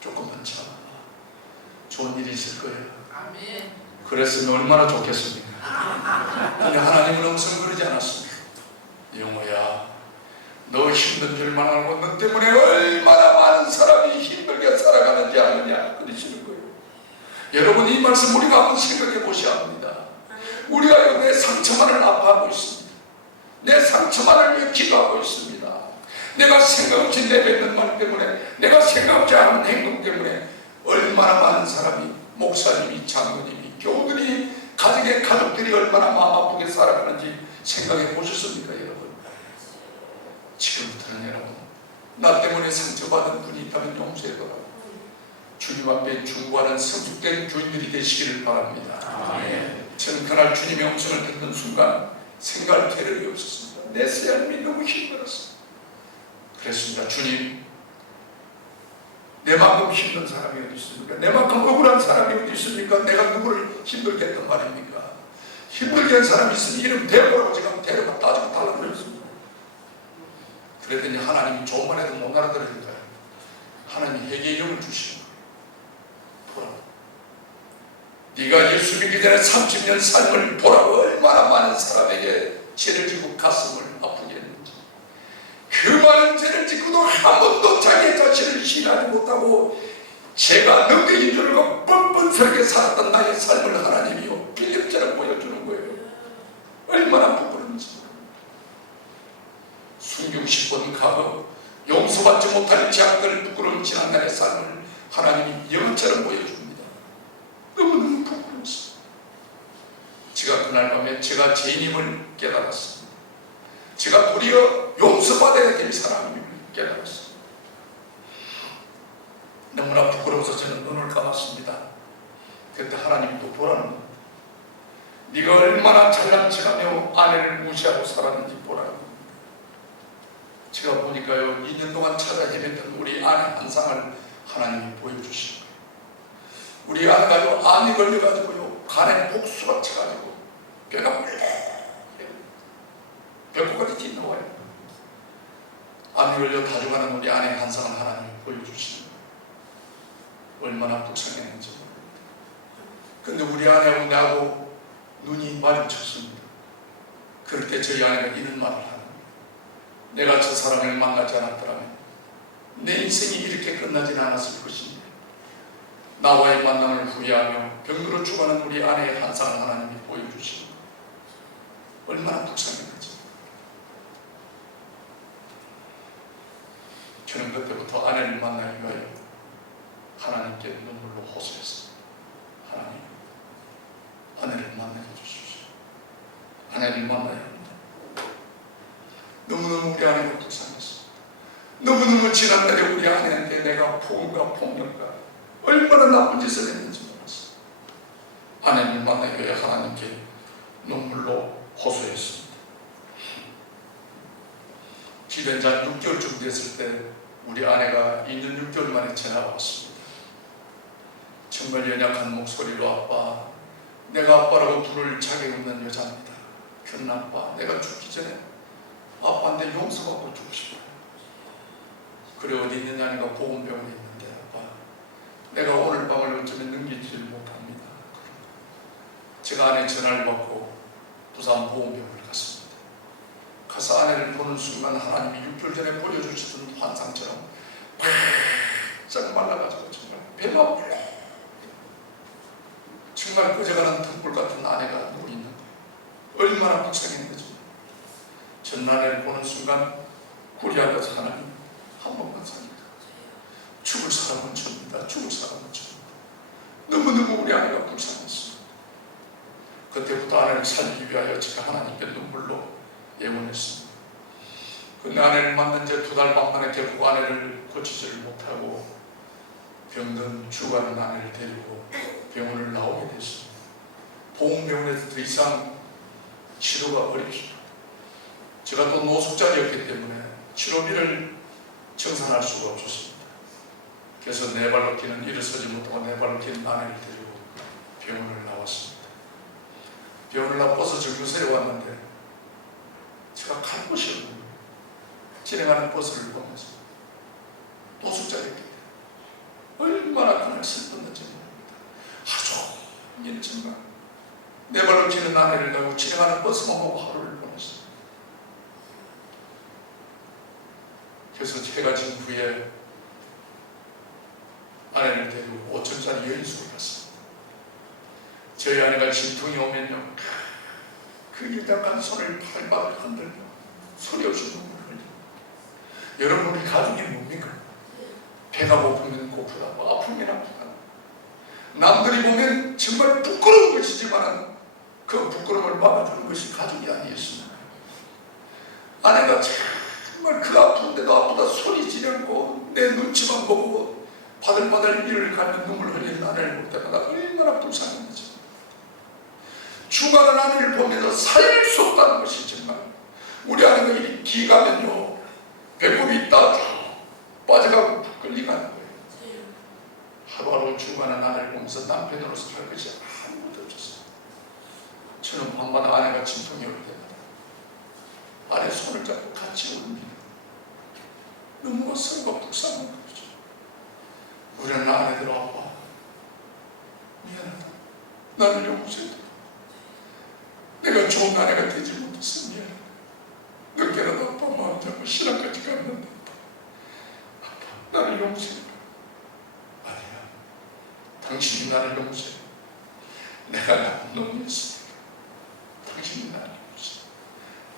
조금만 참아. 좋은 일이 있을 거예요. 아멘. 그랬으면 얼마나 좋겠습니까? 근데 하나님은 엄청 그러지 않았습니다. 영호야, 너 힘든 줄만 알고 너 때문에 얼마나 많은 사람이 힘들게 살아가는지 아느냐, 그러시는 거예요. 여러분, 이 말씀 우리가 한번 생각해 보셔야 합니다. 우리가 내 상처만을 아파하고 있습니다. 내 상처만을 위해 기도하고 있습니다. 내가 생각 없이 내뱉는 말 때문에, 내가 생각 없이 하는 행동 때문에 얼마나 많은 사람이, 목사님이, 장로님이, 교우들이, 가족들이 얼마나 마음 아프게 살아가는지 생각해 보셨습니까, 여러분? 지금부터는 여러분, 나 때문에 상처받은 분이 있다면 용서해달라고 주님 앞에 중보하는 성숙된 교인들이 되시기를 바랍니다. 저는 그날 주님의 음성을 듣는 순간 생각할 겨를이 없었습니다. 내 삶이 너무 힘들었어요. 그랬습니다. 주님, 내만큼 힘든 사람이 어디 있습니까? 내만큼 억울한 사람이 어디 있습니까? 내가 누구를 힘들게 했단 말입니까? 힘들게 한 사람이 있으면 이름 대보라고 제가 데려가 따지고 달라고 그랬습니다. 그랬더니 하나님이 좋은 말 해도 못 알아들으니까요, 하나님이 회개의 영을 주시는 거예요. 보라고. 네가 예수 믿기 전에 30년 삶을 보라고 얼마나 많은 사람에게 죄를 지고 가슴을 아프게 했는지, 그 많은 죄를 짓고도 한 번도 자기 자신을 신하지 못하고 죄가 능력인 줄 알고 뻔뻔스럽게 살았던 나의 삶을 하나님이요 빌립처럼 보여주는 거예요. 얼마나 부끄러운지. 순교 10번 가고 용서받지 못할 죄악들, 부끄러운 지난날의 삶을 하나님이 영화처럼 보여줍니다. 너무너무 부끄러웠어요. 제가 그날 밤에 제가 죄인임을 깨달았습니다. 제가 도리어 용서받아야 될 사람임을 깨달았습니다. 너무나 부끄러워서 저는 눈을 감았습니다. 그때 하나님이 또 보라는 겁니다. 네가 얼마나 잘난 척하며 아내를 무시하고 살았는지 보라는 겁니다. 제가 보니까요, 2년 동안 찾아 헤맸던 우리 아내 한 상을 하나님이 보여주신 거예요. 우리 아내가요, 암이 걸려가지고요, 간에 복수가 쳐가지고 뼈가 뼈까지 튀어나와요. 암이 걸려 다져가는 우리 아내 한 상을 하나님이 보여주신 거예요. 얼마나 불쌍했는지 모릅니다. 근데 우리 아내하고 나하고 눈이 마주쳤습니다. 그럴 때 저희 아내가 이런 말을 하는 거예요. 내가 저 사람을 만나지 않았더라면 내 인생이 이렇게 끝나진 않았을 것인데, 나와의 만남을 후회하며 병으로 죽어가는 우리 아내의 한 상을 하나님이 보여주시는 거예요. 얼마나 불쌍했는지. 저는 그때부터 아내를 만나기 위하여 하나님께 눈물로 호소했습니다. 하나님, 아내를 만나게 해주십시오. 아내를 만나야 합니다. 너무너무 우리 아내가 불쌍했습니다. 너무너무 지난날에 우리 아내한테 내가 폭언과 폭력과 얼마나 나쁜 짓을 했는지 몰랐어요. 아내를 만나기 위해 하나님께 눈물로 호소했습니다. 기den자 6개월쯤 됐을 때 우리 아내가 2년 6개월 만에 전화가 왔습니다. 정말 연약한 목소리로 아빠, 내가 아빠라고 부를 자격 없는 여자입니다. 그런 아빠, 내가 죽기 전에 아빠한테 용서받고 죽고 싶어요. 그래 어디 있느냐니까 보건병원에 있는데 아빠, 내가 오늘 밤을 어쩌면 넘기지 못합니다. 제가 아내 전화를 받고 부산 보건병원을 갔습니다. 가서 아내를 보는 순간 하나님이 6개월 전에 보여주시던 환상처럼 바짝 말라가지고 정말 배가 불러 정말 꺼져가는 등불 같은 아내가 누워 있는 거예요. 얼마나 불쌍했는지. 전날에 보는 순간 구리하면서 하나님 한 번만 살리라. 죽을 사람은 줍니다. 죽을 사람은 줍니다. 너무너무 우리 아내가 불쌍했습니다. 그때부터 아내를 살리기 위하여 제가 하나님께 눈물로 예언했습니다. 근데 아내를 만난 지 2달 반 만에 결국 아내를 고치지를 못하고 병든 죽어가는 아내를 데리고 병원을 나오게 됐습니다. 보험병원에서 더 이상 치료가 어렵습니다. 제가 또 노숙자였기 때문에 치료비를 정산할 수가 없었습니다. 그래서 네 발로 끼는 일어서지 못하고 네 발로 끼는 아내를 데리고 병원을 나왔습니다. 병원을 나와서 정류소에 왔는데 제가 갈 곳이 없는 거예요. 진행하는 버스를 보면서 노숙자였기 때문에 얼마나 그날 슬펐는지 모릅니다. 하루 종일 정말 네 발로 끼는 아내를 가고 진행하는 버스만 보고 하루를 보냈어요. 그래서 해가 진 후에 아내를 데리고 5천짜리 여인숙을 갔습니다. 저희 아내가 진통이 오면요, 그 약간 손을 발발 흔들며 소리 없이 눈물을 흘려요. 여러분, 우리 가족이 뭡니까? 배가 고프면 고프다고, 아프면 아프다. 남들이 보면 정말 부끄러운 것이지만 그 부끄러움을 막아주는 것이 가족이 아니었습니다. 아내가 정말 그 아픈데도 아프다 소리 지르고 내 눈치만 보고 바들바들 이를 가면 눈물 흘리는 아내를 볼 때마다 얼마나 불쌍했는지. 죽어가는 아내를 보면서 살릴 수 없다는 것이 정말, 우리 아내가 이 기가면요 배꼽이 있다 쭉 빠져가고 끌리가는 거예요. 하루하루 죽어가는 아내를 보면서 남편으로서 할 것이 아무것도 없었어요. 저는 밤마다 아내가 진통이 올 때마다 아내 손을 잡고 같이 울며 너무나 서로가 불쌍한 거죠. 우리는 아내들 아빠 미안하다, 나를 용서해줘, 내가 좋은 아내가 되지 못했어, 미안하다, 늦게라도 아빠 마음 잡고 신앙까지 갔는데 아빠 나를 용서해줘. 아니야, 당신이 나를 용서해. 내가 나쁜 놈이었으니까 당신이 나를 용서해.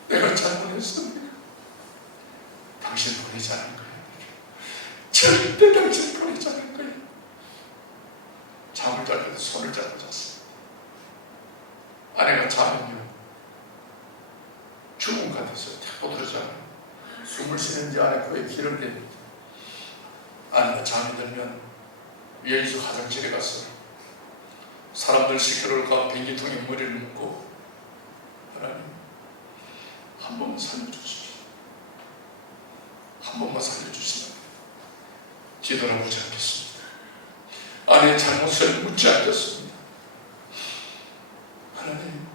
내가 잘못했으니까 당신 보내지 않을 거야. 절대 당신 보내지 않을 거야. 잠을 잘 때도 손을 잡고 잤어. 아내가 자면요 죽은 것 같았어요. 탁 보드러져요. 숨을 쉬는지 아내 코에 기를 댑니다. 아내가 잠이 들면 여인숙 화장실에 가서 사람들 시켜놓을까 변기통에 머리를 묶고 하나님 한 번만 살려주십시오. 한 번만 살려주시면 뒤돌아보지 않겠습니다. 아내의 잘못을 묻지 않겠습니다. 하나님,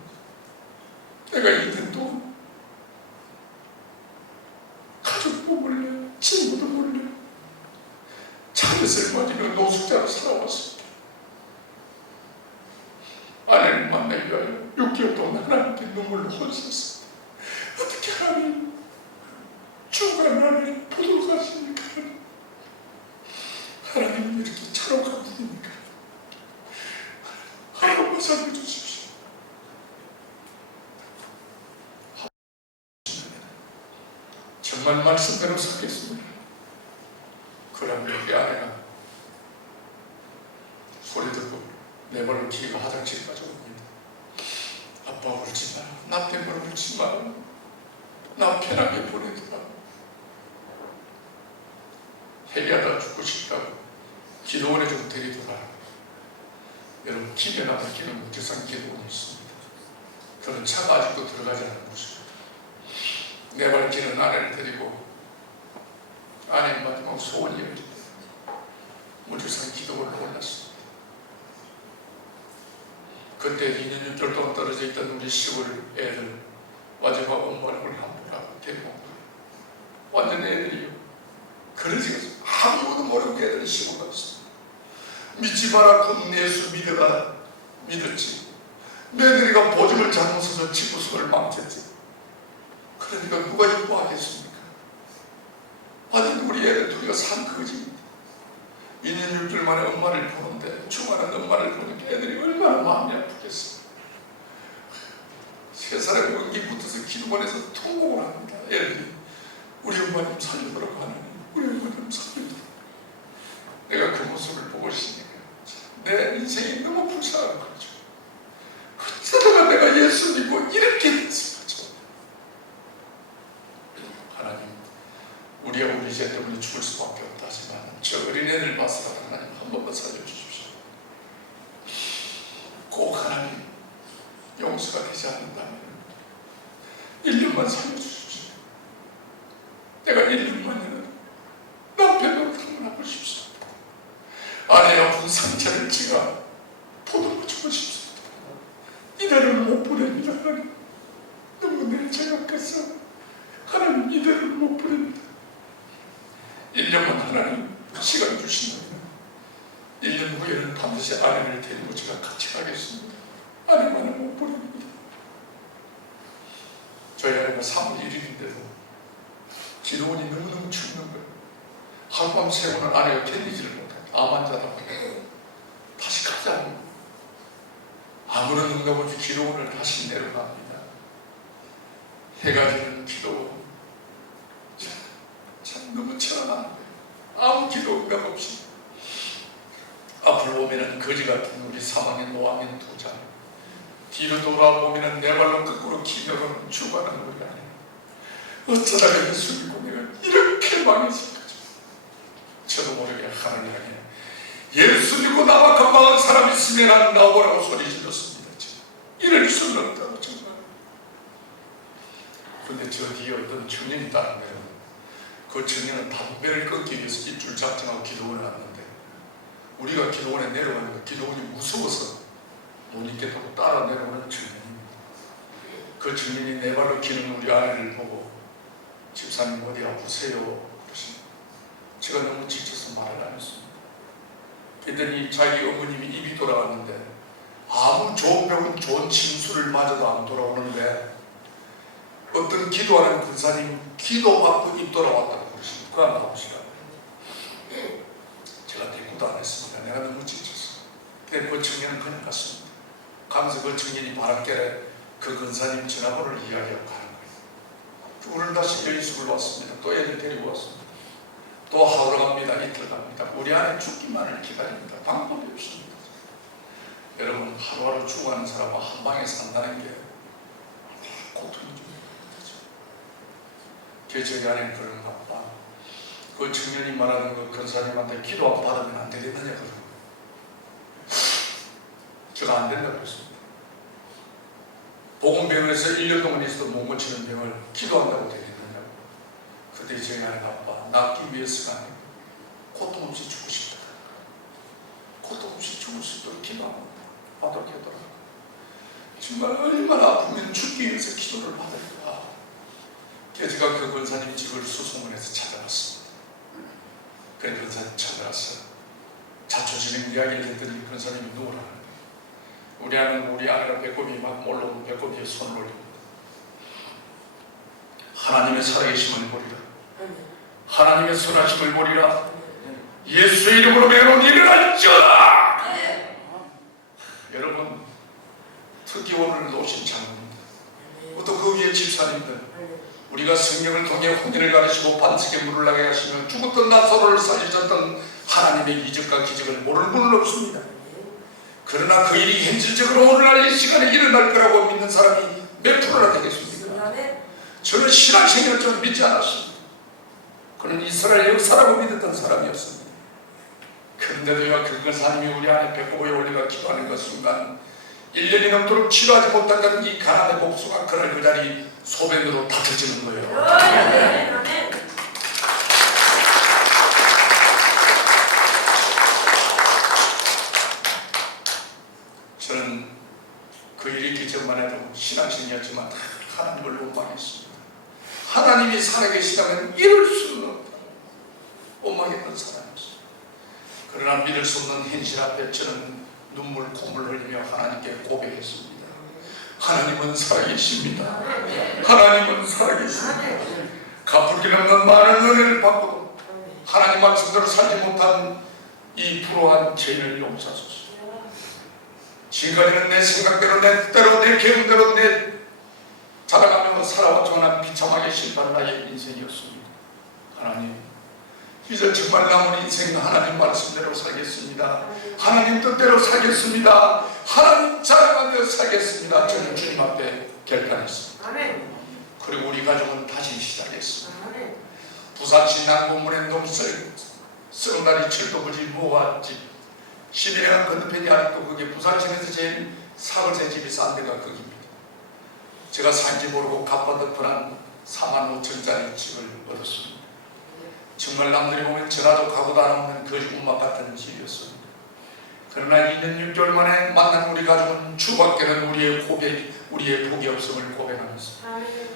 내가 이년 동안 가족도 몰래 친구도 몰래 자녀를 맞으며 노숙자로 살아왔습니다. 아내를 만나기 위하여 6개월 동안 하나님께 눈물로 혼셨습니다. 어떻게 하나님 죽어가는 아내를 보도록 하십니까? 하나님은 이렇게 차로가 분입니까? 한 번만 살려주십시오. 정말 말씀대로 살겠습니다. 그러면 우리 아내가 내 발로 기가 화장실까지 옵니다. 아빠 울지 마라. 나 때문에 울지 마라. 나 편하게 보내더라. 해리하다 죽고 싶다고 기도원에 좀 데리더라. 여러분, 김에 남기는 무태산 기도원이 있습니다. 그런 차가 아직도 들어가지 않은 곳입니다. 내 발길은 아내를 데리고 아내의 마지막 소원이 이루어질 때 무태산 기도원에 올랐습니다. 그때 2년 6개월 동안 떨어져 있던 우리 시골 애들 마지막 엄마를 우리 한번 데리고 온 거예요. 완전 애들이요. 그러지 아무것도 모르고 애들이 시골 갔어. 믿지 마라. 그 예수 믿어라. 믿었지. 며느리가 보증을 잘못 써서 집구석을 망쳤지. 그러니까 누가 이뻐하겠습니까? 완전 우리 애들 둘이가 산 거지. 2년 6개월 만에 엄마를 보는데 주말은 엄마를 보니까 애들이 얼마나 마음이 아프겠어. 세 사람이 원기 붙어서 기도관에서 통곡을 합니다. 애들이 우리 엄마님 살려보라고 하나님, 우리 엄마님 살려보라고. 내가 그 모습을 보고 있으니까 내 인생이 너무 불쌍한 거죠. 어쩌다가 내가 예수 믿고 이렇게 됐을까. 하나님, 우리가 우리 죄 때문에 죽을 수밖에 없다지만 저 어린애들 봐서라도 하나님 한 번만 살려주십시오. 꼭 하나님 용서가 되지 않는다면 1년만 살려주십시오. 내가 1년만에는 남편으로 태어나고 싶습니다. 아내 아픈 상처를 제가 보듬어주고 싶습니다. 이대로 못 보냅니다. 하나님, 너무 내 죄악해서 하나님 이대로 못 보냅니다. 1년만 하나님 시간 주신다면 1년 후에는 반드시 아내를 데리고 제가 같이 가겠습니다. 아내만은 못 보냅니다. 저희 아내가 3월 1일인데도 기도원이 너무너무 춥는 거예요. 하룻밤 새고는 아내가 견디지를 못하고 암 환자라고 해요. 다시 가자고. 아무런 응답 없이 기도원을 다시 내려갑니다. 해가 지는 기도원. 참 너무 천안한 거예요. 아무 기도 응답 없이. 앞을 보면은 거지 같은 우리 3학년, 5학년 두 자. 뒤로 돌아보면은 내 발로 거꾸로 기도하는 죽어가는 우리 아내. 어쩌다가 예수 믿고 내가 이렇게 망했을 거죠. 저도 모르게 하나님 향해 예수 믿고 나와 건강한 사람 있으면 나오라고 소리 질렀습니다. 이럴 수는 없다고 정말. 근데 저 뒤에 어떤 청년이 있다는 거예요. 그 청년은 담배를 끊기 위해서 입줄 작정하고 기도원에 왔는데 우리가 기도원에 내려가니까 기도원이 무서워서 못 있겠다고 따라 내려오는 청년입니다. 그 청년이 내 발로 기는 우리 아이를 보고 집사님 어디 아프세요? 그러십니다. 제가 너무 지쳐서 말을 안 했습니다. 그랬더니 자기 어머님이 입이 돌아왔는데 아무 좋은 병은 좋은 침수를 맞아도 안 돌아오는데 어떤 기도하는 군사님 기도받고 입 돌아왔다고 그러십니다. 그거 안 나옵시다. 제가 대꾸도 안 했습니다. 내가 너무 지쳤어. 근데 그 청년은 그냥 갔습니다. 가면서 그 청년이 바람결에 그 근사님 전화번호를 이야기하고 가는 거예요. 오늘 다시 여인숙을 왔습니다. 또 애들 데리고 왔습니다. 또 하루 갑니다. 이틀 갑니다. 우리 안에 죽기만을 기다립니다. 방법이 없습니다. 여러분, 하루하루 죽어가는 사람은 한 방에 산다는 게 고통이 좀 있죠. 저희 안에 그런가 봐. 그 청년이 말하는 그 근사님한테 기도 안 받으면 안 되겠느냐 그러고 제가 안 된다고 했습니다. 보건병원에서 1년 동안 있어도 못 고치는 병을 기도한다고 되겠느냐고. 그때 저희 아내가 아빠 낫기 위해서가 아니고 고통 없이 죽고 싶다. 고통 없이 죽을 수 있도록 기도하고 받게 하더라고요. 정말 얼마나 아프면 죽기 위해서 기도를 받을까. 그래서 제가 그 권사님 집을 수소문해서 찾아갔습니다. 그 권사님 찾아가서 자초지는 이야기를 했더니 권사님이 누구라는 거예요. 우리 아내가 배꼽이 막 올라오고 배꼽 위에 손을 올립니다. 하나님의 살아계심을 보리라. 하나님의 선하심을 보리라. 예수의 이름으로 매놓은 일어날지어다. 여러분, 특히 오늘 오신 장로입니다. 또 그 위에 집사님들, 우리가 성령을 통해 혼인을 가르치고 반석에 물을 나게 하시며 죽었던 나사로를 살리셨던 하나님의 이적과 기적을 모르는 분은 없습니다. 그러나 그 일이 현실적으로 오늘날 이 시간에 일어날 거라고 믿는 사람이 몇 프로나 되겠습니까? 저는 신앙생활을 믿지 않았습니다. 그는 이스라엘 역사라고 믿었던 사람이었습니다. 그런데도요, 그것을 하나님이 우리 안에 배꼽에 올려가 기도하는 그 순간 1년이 넘도록 치료하지 못했던 이 가난의 복수가 그날 그 자리 소변으로 다쳐지는 거예요. 저는 그 일이 있기 전만 해도 신앙생이었지만 하나님을 원망했습니다. 하나님이 살아계시다면 이럴 수는 없다. 원망했던 사람이었습니다. 그러나 믿을 수 없는 현실 앞에 저는 눈물 콧물 흘리며 하나님께 고백했습니다. 하나님은 살아계십니다. 하나님은 살아계십니다. 갚을 길 없는 많은 은혜를 받고도 하나님 말씀대로 살지 못한 이 불우한 죄인을 용서하소서. 지금까지는 내 생각대로, 내 뜻대로, 내 계획대로 내 자라가며 살아왔지만 비참하게 실패한 나의 인생이었습니다. 하나님, 이제 정말 남은 인생 하나님 말씀대로 살겠습니다. 하나님 뜻대로 살겠습니다. 하나님 자랑하며 살겠습니다. 저는 주님 앞에 결단했습니다. 그리고 우리 가족은 다시 시작했습니다. 부산시 남구문의 농설 썩은다리 철도부지 무화집 11회가 건너편이 아직도 그게 부산시에서 제일 사거세 집이 싼 데가 거기입니다. 제가 산지 모르고 갚아득분한 45,000짜리 집을 얻었습니다. 정말 남들이 보면 전화도 가고도 안 오는 거지문막 같은 집이었습니다. 그러나 2년 6개월 만에 만난 우리 가족은 주밖에는 우리의 고백, 우리의 복이 없음을 고백하면서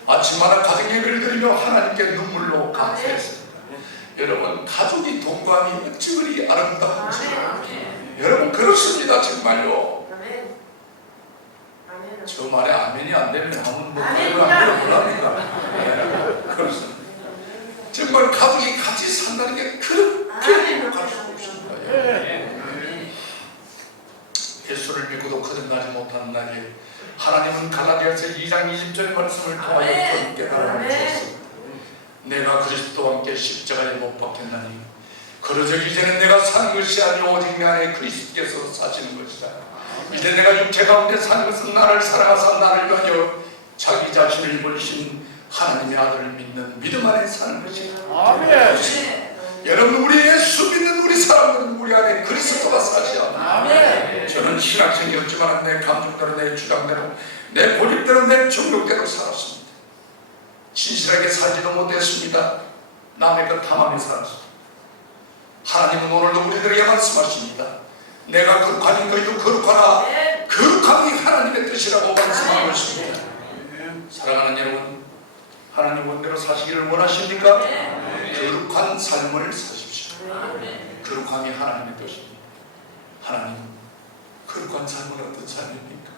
아침마다 가정 예배를 드리며 하나님께 눈물로 감사했습니다. 여러분, 가족이 동감이 어찌 그리 아름다운지 여러분, 그렇습니다. 정말요. 저 말에 아멘이 안 되면 아무 뭐 뭐랍니까? 그렇습니다. 정말 가족이 같이 산다는 게 그렇게 행복할 수 없습니다. 예수를 믿고도 거듭나지 못하는 날에 하나님은 갈라디아서 2장 20절의 말씀을 통하여 그런 깨달음을 주었습니다. 내가 그리스도와 함께 십자가에 못 박혔나니 그러저 이제는 내가 사는 것이 아니오 오직 내 안에 그리스도께서 사시는 것이다. 이제 내가 육체 가운데 사는 것은 나를 사랑하사 나를 위하여 자기 자신을 버리신 하나님의 아들을 믿는 믿음 안에 사는 것이다. 아멘. 여러분, 우리 예수 믿는 우리 사람들은 우리 안에 그리스도가 사셔야 합니다. 저는 신학생이었지만 내 감정대로, 내 주장대로, 내 고집대로, 내 정욕대로 살았습니다. 진실하게 살지도 못했습니다. 남의 것 탐하며 살았습니다. 하나님은 오늘도 우리들에게 말씀하십니다. 내가 거룩하니 너희도 거룩하라. 거룩함이 하나님의 뜻이라고 말씀하고 있습니다. 사랑하는 여러분, 하나님 원대로 사시기를 원하십니까? 거룩한 삶을 사십시오. 거룩함이 하나님의 뜻입니다. 하나님, 거룩한 삶은 어떤 삶입니까?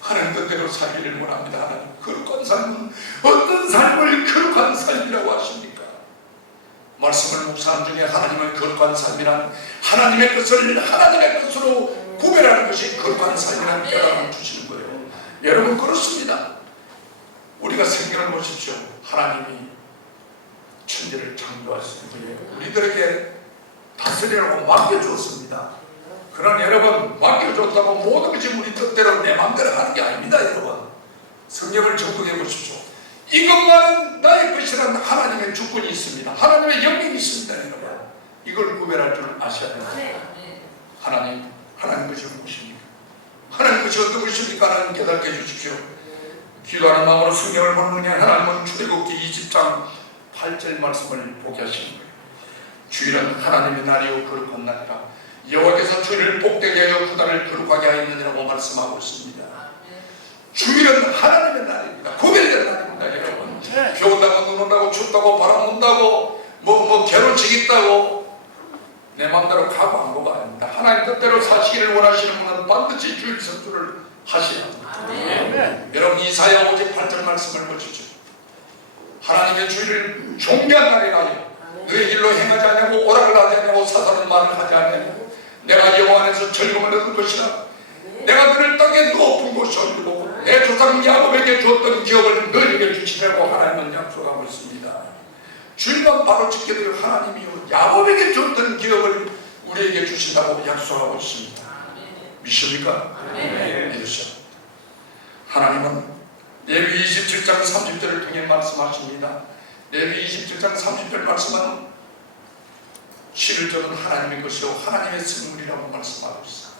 하나님 뜻대로 살기를 원합니다. 하나님, 거룩한 삶은 어떤 삶을 거룩한 삶이라고 하십니까? 말씀을 묵상한 중에 하나님의 거룩한 삶이란 하나님의 뜻을 하나님의 뜻으로 구별하는 것이 거룩한 삶이라는 깨달음을 주시는 거예요. 여러분, 그렇습니다. 우리가 성경을 보십시오. 하나님이 천지를 창조하신 후에 우리들에게 다스리라고 맡겨주었습니다. 그러나 여러분, 맡겨줬다고 모든 것이 우리 뜻대로 내 마음대로 하는 게 아닙니다. 여러분, 성경을 정독해 보십시오. 이것만은 나의 것이라는 하나님의 주권이 있습니다. 하나님의 영역이 있습니다. 여러분, 이걸 구별할 줄 아셔야 됩니다. 하나님 것이 무엇입니까? 하나님 것이 어떤 것입니까? 하나님 깨닫게 해주십시오. 기도하는 마음으로 성경을 보는 그냥 하나님은 출애굽기 20장 8절 말씀을 보게 하시는 거예요. 주일은 하나님의 날이요 거룩한 날이라 여호와께서 주일을 복되게 하여 그 날을 거룩하게 하였느니라고 말씀하고 있습니다. 주일은 하나님의 날입니다. 구별된 날입니다. 여러분, 비 온다고 눈 온다고 춥다고 바람 온다고 뭐 괴로움이 있다고 내 마음대로 가고 안 가고 아닙니다. 하나님 뜻대로 사시기를 원하시는 분은 반드시 주일 성수를 하셔야 합니다. 여러분, 이사야 58절 말씀을 보십시오. 하나님의 주일을 존귀한 날이라요 너의 길로 행하지 않냐고 오락을 하지 않냐고 사사는 말을 하지 않냐고 내가 여호와 안에서 즐거움을 얻을 것이라 내가 그를 땅에 높은 곳이 얹고 내 조상 야곱에게 주었던 기업을 너에게 주시라고 하나님은 약속하고 있습니다. 주일만 바로 지게 될 하나님이요 야곱에게 주었던 기업을 우리에게 주신다고 약속하고 있습니다. 믿습니까? 아멘. 믿으셔. 하나님은 레위 27장 30절을 통해 말씀하십니다. 레위 27장 30절 말씀은 11절은 하나님의 것이요 하나님의 선물이라고 말씀하고 있어요.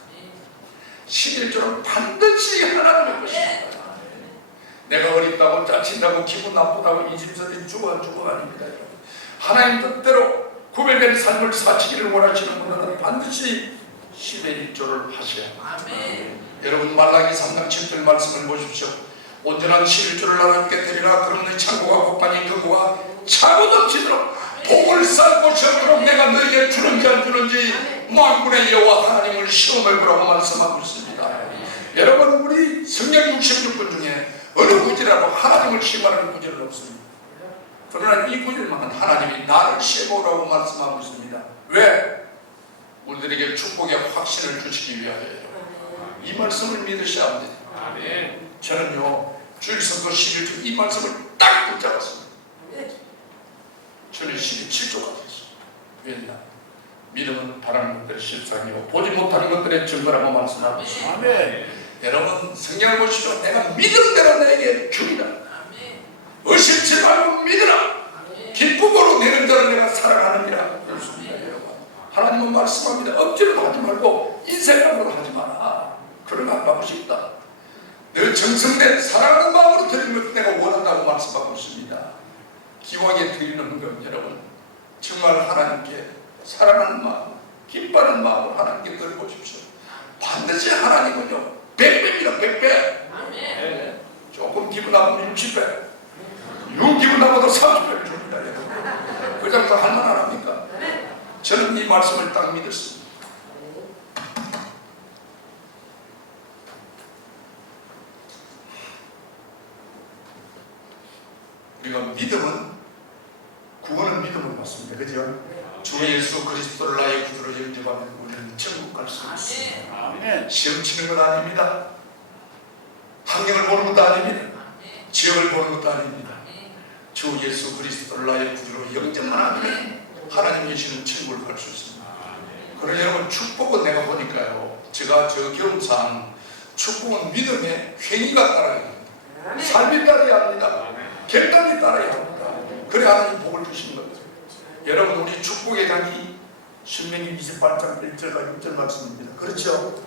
11절은 반드시 하나님의 것입니다. 내가 어립다고 짜친다고 기분 나쁘다고 이 집사들이 죽어 아닙니다. 하나님 뜻대로 구별된 삶을 사시기를 원하시는 분들은 반드시 11조를 하셔야 합니다. 아멘. 여러분 말라기 3장 7절 말씀을 보십시오. 온전한 11조를 나누게 되리라. 그럼 너 창고가 곡간이 금고가 차고 넘치도록 복을 쌓고 쉬도록 내가 너에게 주는지 안 주는지 만군의 여호와 하나님을 시험해 보라고 말씀하고 있습니다. 여러분 우리 성경 66권 중에 어느 구절이라도 하나님을 시험하는 구절은 없습니다. 그러나 이 구절만은 하나님이 나를 시험하라고 말씀하고 있습니다. 왜? 우리들에게 축복의 확신을 주시기 위하여요. 이 말씀을 믿으셔야 합니다. 아멘. 저는요 주일 선거 11조 이 말씀을 딱 붙잡았습니다. 저는 12.7조가 됐어요. 왜냐? 믿음은 바라는 것들의 실상이고 보지 못하는 것들의 증거라고 말씀하고 있습니다. 아멘. 여러분 성경을 보시죠. 내가 믿음대로 내게 주리라. 아멘. 의심치 말고 믿으라. 아멘. 기쁨으로 내는 자를 내가 사랑하느니라. 그렇습니다. 여러분 하나님은 말씀합니다. 억지로 하지 말고 인생으로 하지 마라. 그런 거 안 받고 싶다. 늘 정성된 사랑하는 마음으로 드리는 것을 내가 원한다고 말씀하고 있습니다. 기왕에 드리는 것 여러분 정말 하나님께 사랑하는 마음 기뻐하는 마음으로 하나님께 드려보십시오. 반드시 하나님은요 100배입니다. 100배. 아멘. 조금 기분 나쁘면 60배, 기분 나빠도 30배를 줍니다. 여러분. 그 정도 할만 안 합니까? 저는 이 말씀을 딱 믿었습니다. 우리가 믿음은 구원은 믿음을 받습니다. 그죠? 주 예수 그리스도를 나의 구주로 영접하면 우리는 천국 갈 수 있습니다. 아멘. 시험 치는 건 아닙니다. 환경을 보는 것도 아닙니다. 지역을 보는 것도 아닙니다. 주 예수 그리스도를 나의 구주로 영접만 하면 하나님이 주시는 천국을 갈 수 있습니다. 그러나 여러분 축복은 내가 보니까요. 제가 저 경험상 축복은 믿음의 행위가 따라야 합니다. 삶이 따라야 합니다. 결단이 따라야 합니다. 그래야 하나님 복을 주시는 겁니다. 여러분 우리 축복의 장이 신명기 28장 1절과 6절 말씀입니다. 그렇죠?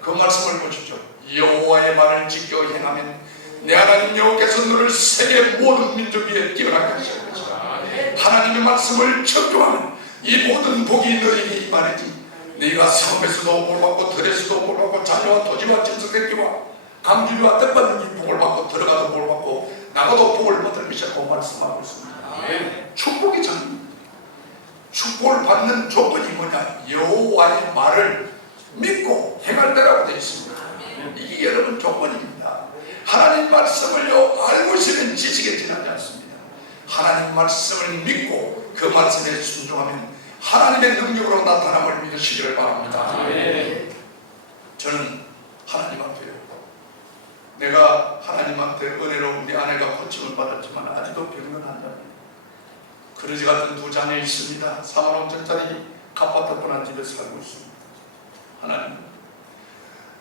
그 말씀을 보십시오. 여호와의 말을 지켜 행하면 내 하나님 여호와께서 너를 세계 모든 민족 위에 뛰어나게 하실 것이다. 하나님의 말씀을 적용하면 이 모든 복이 너에게 임하리니 네가 섬에서도 복 받고 들에서도 복 받고 자녀와 토지와 짐승새끼와 강주리와 뜻받는 이 복을 받고 들어가도 복을 받고 나가도 복을 받을 것이라고 말씀하고 있습니다. 축복이 전 축복을 받는 조건이 뭐냐? 여호와의 말을 믿고 행할 때라고 되어 있습니다. 이게 여러분 조건입니다. 하나님 말씀을요 알고 있으면 지식에 지나지 않습니다. 하나님 말씀을 믿고 그 말씀에 순종하면 하나님의 능력으로 나타남을 믿으시기를 바랍니다. 저는 하나님 앞에요. 내가 하나님한테 은혜로 우리 아내가 고침을 받았지만 아직도 병든 환자입니다. 그러지 같은 두 자녀 있습니다. 4만 5천짜리 갓바닥분한 집에 살고 있습니다. 하나님,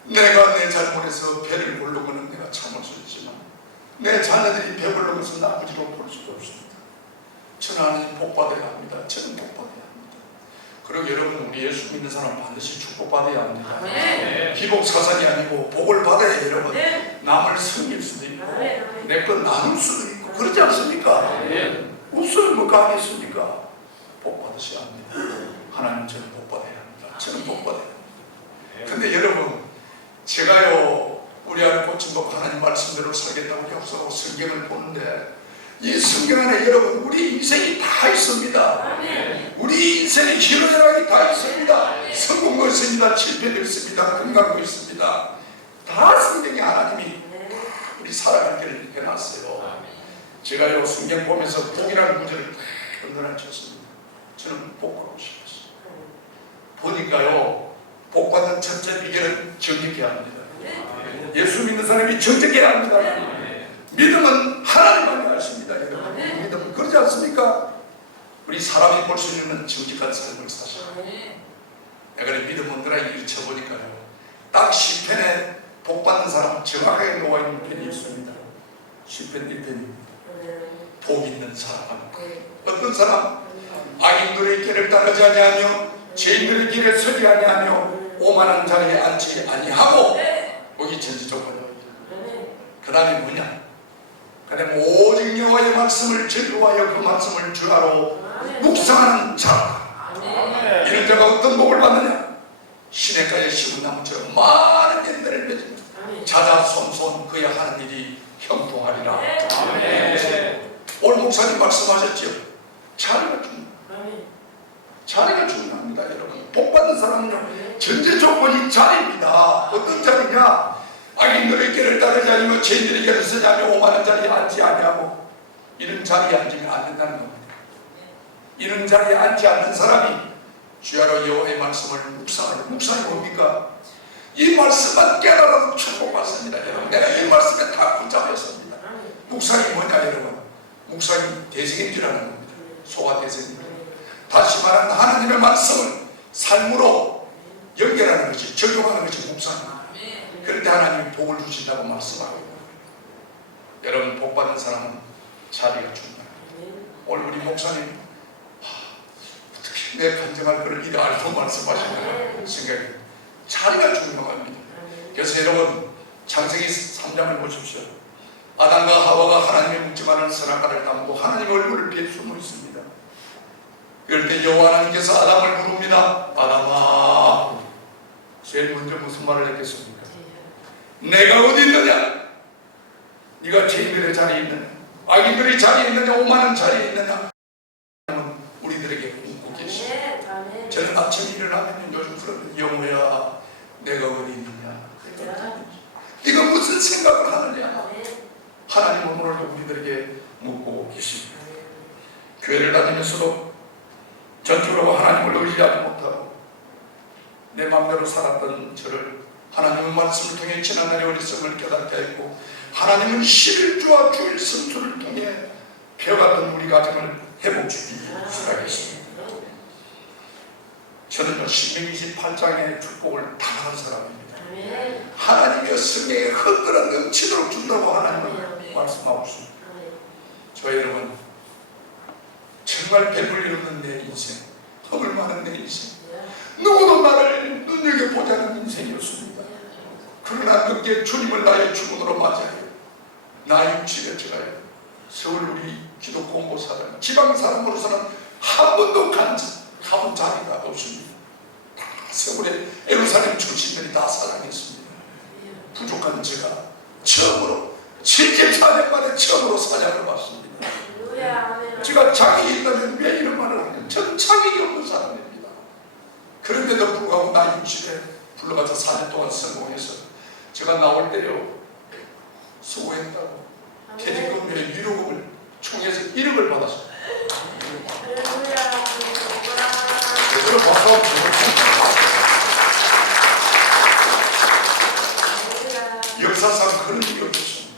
내가 내 잘못에서 배를 부른 것은 내가 참을 수 있지만 내 자녀들이 배부른 것은 아버지로 볼 수도 없습니다. 저는 하나님 복받아야 합니다. 저는 복받아야 합니다. 그리고 여러분 우리 예수 믿는 사람 반드시 축복받아야 합니다. 기복 사상이 아니고 복을 받아야 여러분 남을 섬길 수도 있고 내 것 나눌 수도 있고 그러지 않습니까? 웃으면 뭐 감이 있습니까? 복 받으셔야 합니다. 하나님 저는 복 받아야 합니다. 저는 복 받아야 합니다. 근데 여러분 제가요 우리 안에 고침받고 하나님 말씀대로 살겠다고 약속하고 성경을 보는데 이 성경 안에 여러분 우리 인생이 다 있습니다. 우리 인생의 희로애락이 다 있습니다. 성공도 있습니다. 실패도 있습니다. 건강도 있습니다. 다 성경에 하나님이 우리 살아갈 길을 해놨어요. 제가요 성경 보면서 복이라는 구절을 언론에 쳤습니다. 저는 복으로 싶었어요. 보니까요 복받는 첫째 비결은 정직해야 합니다. 예수 믿는 사람이 정직해야 합니다. 믿음은 하나님만이 하십니다. 여러분 믿음은 그러지 않습니까? 우리 사람이 볼 수 있는 정직한 삶을 사셔. 내가 믿음 언더라 일을 쳐보니까요 딱 시편에 복받는 사람 정확하게 놓아있는 편이 있습니다. 시편 1편입니다. 복 있는 사람. 어떤 사람? 악인들의 길을 따르지 아니하며 죄인들의 길에 서지 아니하며 오만한 자리에 앉지 아니하고, 여기 전지적으로. 그 다음에 뭐냐? 그 다음에 오직 여호와의 말씀을 즐거워하여 그 말씀을 주야로 묵상하는 자. 이런 자가 어떤 복을 받느냐? 시냇가에 심은 나무처럼 많은 열매를 맺으며 자자손손 그의 하는 일이 형통하리라. 오늘 목사님 말씀하셨죠? 자리가 중요합니다. 자리가 중요합니다. 여러분, 복받는 사람은요, 전제 조건이 자리입니다. 어떤 자리냐? 악인들의 길을 따르지 아니며 죄인들의 길을 서지 아니며 오만한 자리에 앉지 아니하고, 이런 자리에 앉으면 안 된다는 겁니다. 이런 자리에 앉지 않는 사람이 주야로 여호와의 말씀을 묵상하는, 묵상이 뭡니까? 이 말씀만 깨달아도 축복받습니다. 여러분, 내가 이 말씀에 다 붙잡혔습니다. 묵상이 뭐냐 여러분? 묵상이 대생인 줄 아는 겁니다. 소가 대생입니다. 다시 말하면 하나님의 말씀을 삶으로 연결하는 것이, 적용하는 것이 묵상입니다. 그럴 때 하나님이 복을 주신다고 말씀하고 있는 거예요. 여러분, 복받는 사람은 자리가 중요합니다. 오늘 우리 목사님 어떻게 내 간증할 거를 이래 알고 말씀하시는 생각이, 자리가 중요합니다. 그래서 여러분, 창세기 3장을 보십시오. 아담과 하와가 하나님의 묵지만한 선악과를 담고 하나님의 얼굴을 피해 숨어 있습니다. 그럴 때 여호와 하나님께서 아담을 부릅니다. 아담아. 제일 먼저 무슨 말을 했겠습니까? 내가 어디 있느냐? 네가 죄인들의 자리에 있느냐? 악인들의 자리에 있느냐? 오만한 자리에 있느냐? 우리들에게 묻고 계십니다. 저는 아침에 일어나면 요즘 그러면 영호야, 내가 어디 있느냐? 네가 무슨 생각을 하느냐? 하나님은 오늘도 우리들에게 묻고 계십니다. 교회를 다니면서도 전적으로 하나님을 의지하지 못하고 내 마음대로 살았던 저를 하나님의 말씀을 통해 지난날의 어리석음을 깨닫게 했고, 하나님은 11주와 주일 성수를 통해 펴갔던 우리 가정을 회복시키기 시작했습니다. 저는 신명기 28장의 축복을 당한 사람입니다. 하나님의 성령에 흔들어 넘치도록 준다고 하나님은 말씀하고 있습니다. 저 여러분, 정말 배불리 없는 내 인생, 허물 많은 내 인생, 누구도 나를 눈여겨보지 않는 인생이었습니다. 그러나 그게 주님을 나의 주군으로 맞아요. 나의 집에 들어가요. 서울 우리 기독교 공보사람, 지방 사람으로서는 한 번도 가본 자리가 없습니다. 다 서울에 예루살렘 출신들이 다 사랑했습니다. 부족한 제가 처음으로 74년 만에 처음으로 사냥을 받습니다. 제가 자격이 있다면 왜 이런 말을 하냐? 저는 자격이 없는 사람입니다. 그런데도 불구하고 나 60에 불러가서 4년 동안 성공해서 제가 나올 때요, 수고했다고 퇴직금의 위로금을 총에서 1억을 받았어요. 그걸 봐서 역사상 그런 일이 없었습니다.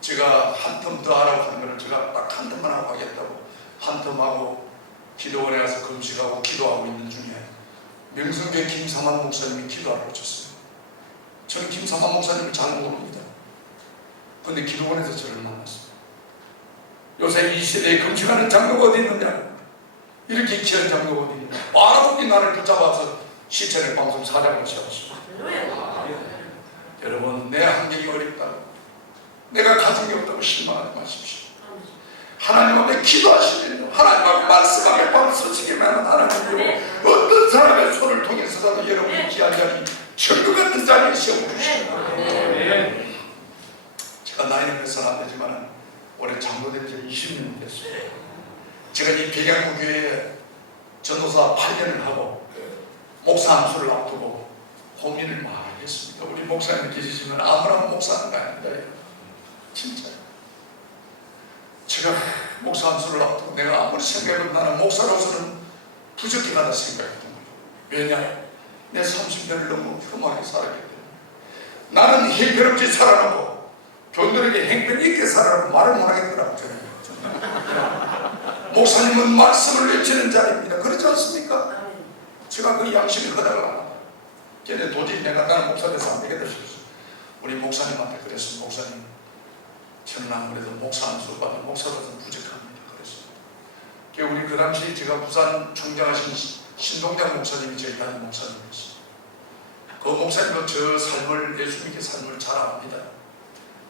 제가 한 텀 더 하라고 하는 거를 제가 딱 한 텀만 하고 하겠다고 한 텀 하고 기도원에 가서 금식하고 기도하고 있는 중에 명성교회 김삼환 목사님이 기도하러 오셨어요. 저는 김삼환 목사님을 잘 모릅니다. 그런데 기도원에서 저를 만났어요. 요새 이 시대에 금식하는 장로가 어디 있느냐? 이렇게 귀한 장로가 어디 있느냐? 바로 나를 붙잡아서 시천의 방송 사장을 세웠습니다. 여러분, 내 환경이 어렵다고, 내가 가진 게 없다고 실망하지 마십시오. 하나님 앞에 기도하시면요, 하나님 앞에 말씀하며 밤을 서시기만 하는 하나님이요, 어떤 사람의 손을 통해서라도 여러분이 귀한 자리, 천국 같은 자리에 세워주십니다. 제가 나이는 몇 살 안 되지만 올해 장로된 지 20년 됐어요. 제가 이 백양무교회에 전도사 8년을 하고 목사 안수를 앞두고 고민을 많이 했습니다. 우리 목사님 계시지만 아무나 목사는 아닙니다. 진짜 제가 목사 안수를 앞두고 내가 아무리 생각해도 나는 목사로서는 부족해가다 생각했던 거예요. 왜냐? 내 30년을 너무 험하게 살았기 때문에. 나는 형편없이 살아놓고 교인들에게 행편 있게 살아라고 말을 못하겠더라고요. 목사님은 말씀을 외치는 자리입니다. 그렇지 않습니까? 제가 그 양심이 허락을 합니다. 걔네 도저히 내가 나는 목사 돼서 안 되겠다 싶었어. 우리 목사님한테 그랬어. 목사님, 저는 아무래도 목사 안수 받은 목사로서는 부족합니다. 그래서 우리 그 당시 제가 부산 총장하신 신동장 목사님이 저희 단임 목사님이었어요. 그 목사님도 저 삶을, 예수님의 삶을 잘 압니다.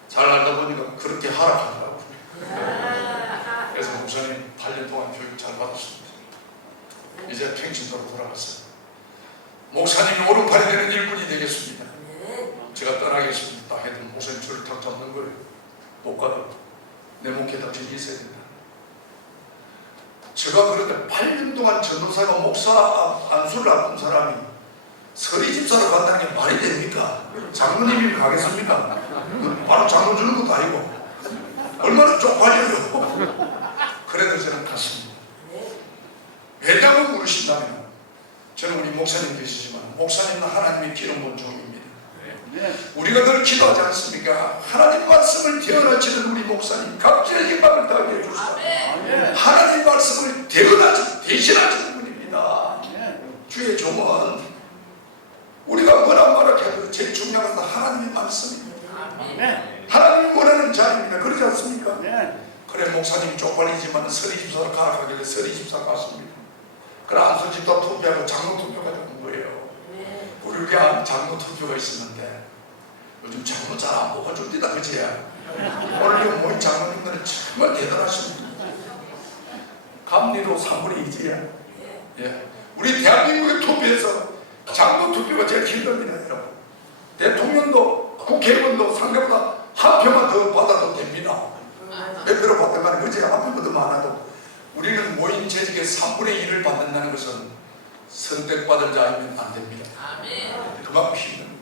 잘 알다 보니까 그렇게 하락하더라고요. 그래서 목사님 8년 동안 교육 잘 받았습니다. 이제 평신도로 돌아갔어요. 목사님이 오른팔이 되는 일꾼이 되겠습니다. 제가 떠나겠습니다 해도 목사님 저를 탁 잡는 거예요. 못 가도 내 목에 닥쳐이 있어야 된다. 제가 그런데 8년 동안 전도사가 목사 안수를 앞둔 사람이 서리 집사로 간다는 게 말이 됩니까? 장로님이 가겠습니까? 바로 장로 주는 것도 아니고 얼마나 쪽팔려요. 그래도 저는 갔습니다. 왜냐고 물으신다면 저는 우리 목사님 계시지만 목사님은 하나님의 기름 본 종입니다. 우리가 늘 기도하지 않습니까? 하나님 말씀을 대언하시는 우리 목사님 각질의 영광을 다하게 해주시다. 하나님 말씀을 대신하시는 분입니다. 주의 종은 우리가 뭐라 말하게도 제일 중요한 것은 하나님의 말씀입니다. 하나님이 원하는 자입니다. 그렇지 않습니까? 그래 목사님이 쪽팔리지만 서리 집사로 가라가길래 서리 집사 갔습니다. 그래 안수 집사 투표하고 장로 투표가 되는 거예요. 우리 교회 장로 투표가 있었는데 요즘 장로 잘 안 뽑아줍니다. 그치? 오늘 모인 장로님들은 정말 대단하십니다. 감리도 3분의 2지야. 예. 우리 대한민국의 투표에서 장로 투표가 제일 힘듭니다. 여러분. 대통령도 국회의원도 상대보다 한 표만 더 받아도 됩니다. 몇 표로 받든 그치? 한 표보다 더 많아도 우리는 모인 재직의 3분의 1을 받는다는 것은 선택받을 자이면 안 됩니다. 그만큼 힘듭니다.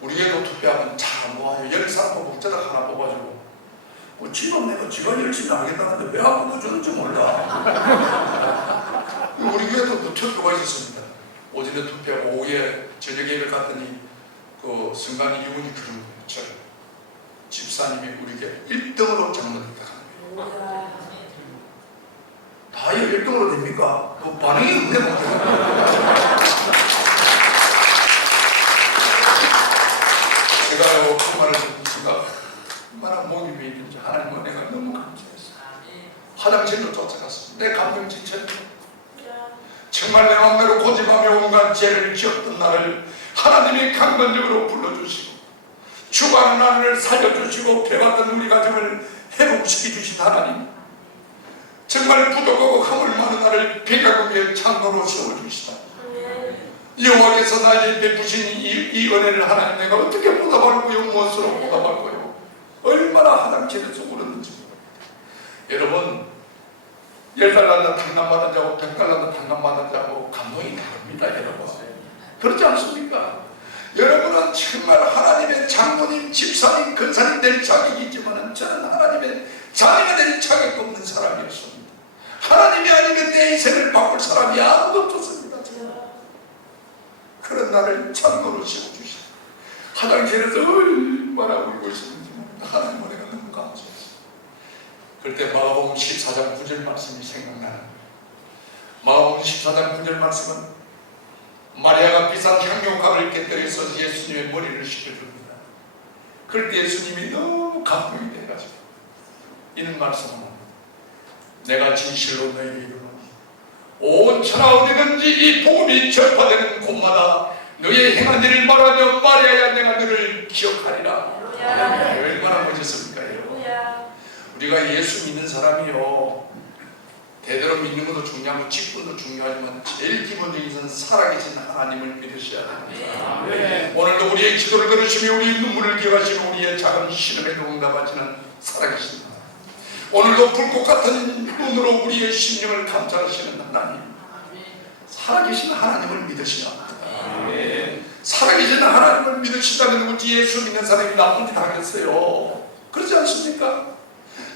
우리에도 투표하면 잘 안 뽑아요. 10사람 뽑고 저다 하나 뽑아주고 지금 내가 지가 열심히 하겠다는데 왜 안 뽑아주는지 몰라. 우리 교회도 투표가 있었습니다. 오전에 투표하고 오후에 저녁 예배 갔더니 그 성관이 이분이 그런 거예요. 저 집사님이 우리 교회 1등으로 장로됐다 하는 거예요. 다이어 1등으로 됩니까? 그 반응이 없네 뭐. 제가요 그 말을 듣니까 얼마나 목이 메이든지 하나님 은혜가 너무 감사했어요. 화장실로 쫓아갔습니다. 내 감정 지쳤죠. 정말 내 마음대로 고집하며 온갖 죄를 지었던 나를 하나님이 강건적으로 불러주시고 죽어가는 나를 살려주시고 배웠던 우리 가정을 회복시켜 주신 하나님, 정말 부족하고 허물 많은 나를 백야국의 장로로 세워주시다. 여호와께서 나에게 베푸신 이 은혜를 하나님 내가 어떻게 보답할 거요? 무엇으로 보답할 거요? 얼마나 화장실에서 울었는지. 여러분 10달 난다 탕감 받은 자고 100달 난다 탕감 받은 자고 감동이 다릅니다. 여러분 그렇지 않습니까? 여러분은 정말 하나님의 장로님, 집사님, 근사님 될 자격이 있지만 저는 하나님의 자녀가 될 자격이 없는 사람이었습니다. 하나님이 아니면 내 인생을 바꿀 사람이 아무도 없었습니다. 그런 나를 장로로 세워주시고 화장실에서 얼마나 울고 있었는지 모릅니다. 하나님 은혜가 너무 감사했어요. 그때 마가복음 14장 9절 말씀이 생각나는 마가복음 14장 9절 말씀은 마리아가 비싼 향료값을 깨뜨려서 예수님의 머리를 씻겨줍니다. 그럴 때 예수님이 너무 감동이 돼가지고 이런 말씀을 내가 진실로 너희에게 이르노니 온 천하 어디든지 이 복음이 전파되는 곳마다 너희의 행한 일을 말하며 마리아야 내가 너를 기억하리라. 얼마나 멋있습니까? 우리가 예수 믿는 사람이요 대대로 믿는 것도 중요하고 직분도 중요하지만 제일 기본적인 것은 살아계신 하나님을 믿으셔야 됩니다. 오늘도 우리의 기도를 들으시며 우리의 눈물을 기억하시며 우리의 작은 신음에도 응답하시는 살아계신 하나님, 오늘도 불꽃 같은 눈으로 우리의 심령을 감찰하시는 하나님, 살아계신 하나님을 믿으시라. 살아계신 하나님을 믿으신다면 우리 예수 믿는 사람이 나쁜 짓 하겠어요? 그렇지 않습니까?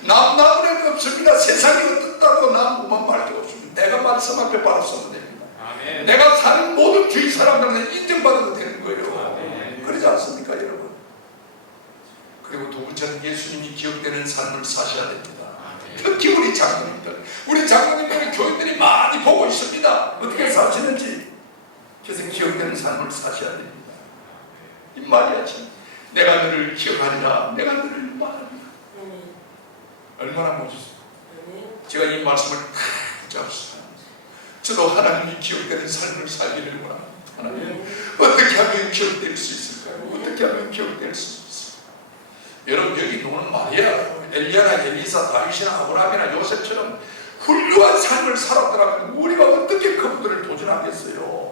나쁜 애 없습니다. 세상이 어떻다고 나무만 말할 게 없습니다. 내가 말씀 앞에 바로 서면 됩니다. 내가 사는 모든 주위 사람들한테 인정받아도 되는 거예요. 그렇지 않습니까 여러분? 그리고 두 번째는 예수님이 기억되는 삶을 사셔야 됩니다. 특히 우리 장로님들, 우리 장로님들은 교인들이 많이 보고 있습니다. 어떻게 사시는지 그래서 기억되는 삶을 사셔야 됩니다. 이 말이야지. 내가 너를 기억하리라. 내가 너를 말하리라. 얼마나 멋있어요. 제가 이 말씀을 다 붙잡았어요. 저도 하나님이 기억되는 삶을 살기를 원합니다. 하나님, 어떻게 하면 기억될 수 있을까요? 어떻게 하면 기억될 수 있을까요? 여러분, 여기 누구는 말이야. 엘리야나 엘리사, 다윗이나 아브라함이나 요셉처럼 훌륭한 삶을 살았더라면 우리가 어떻게 그분들을 도전하겠어요?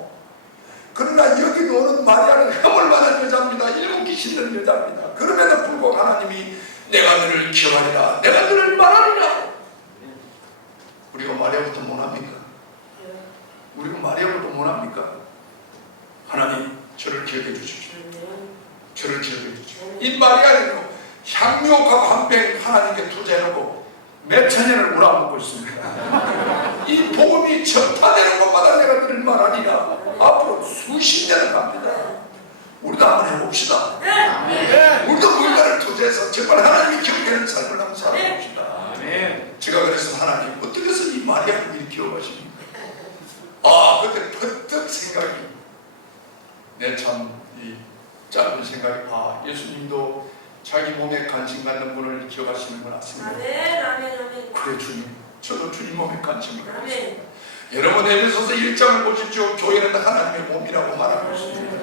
그러나 여기 노는 마리아는 흠을 많은 여자입니다. 일곱 귀신 있는 여자입니다. 그럼에도 불구하고 하나님이 내가 너를 기억하리라. 내가 너를 말하리라. 우리가 마리아부터 못합니까? 우리가 마리아부터 못합니까? 하나님, 저를 기억해 주십시오. 저를 기억해 주십시오. 이 마리아는요, 향료값 한 병 하나님께 투자해놓고 몇 천년을 우라먹고 있습니다. 이 복음이 전파되는 것마다 내가 너를 말하리라. 앞으로 수십 년을 갑니다. 우리도 한번 해봅시다. 우리도 뭔가를 투자해서 정말 하나님이 기억되는 삶을 한번 살아봅시다. 제가 그래서 하나님, 어떻게 해서 이 마리아를 이렇게 기억하십니까? 그때 퍼뜩 생각이, 내 참 이 짧은 생각이, 예수님도 자기 몸에 관심 갖는 분을 기억하시는구나 생각합니다. 그래 주님, 저도 주님 몸에 관심을 갖고 있습니다. 여러분, 에베소서 1장을 보십시오. 교회는 하나님의 몸이라고 말하고 있습니다.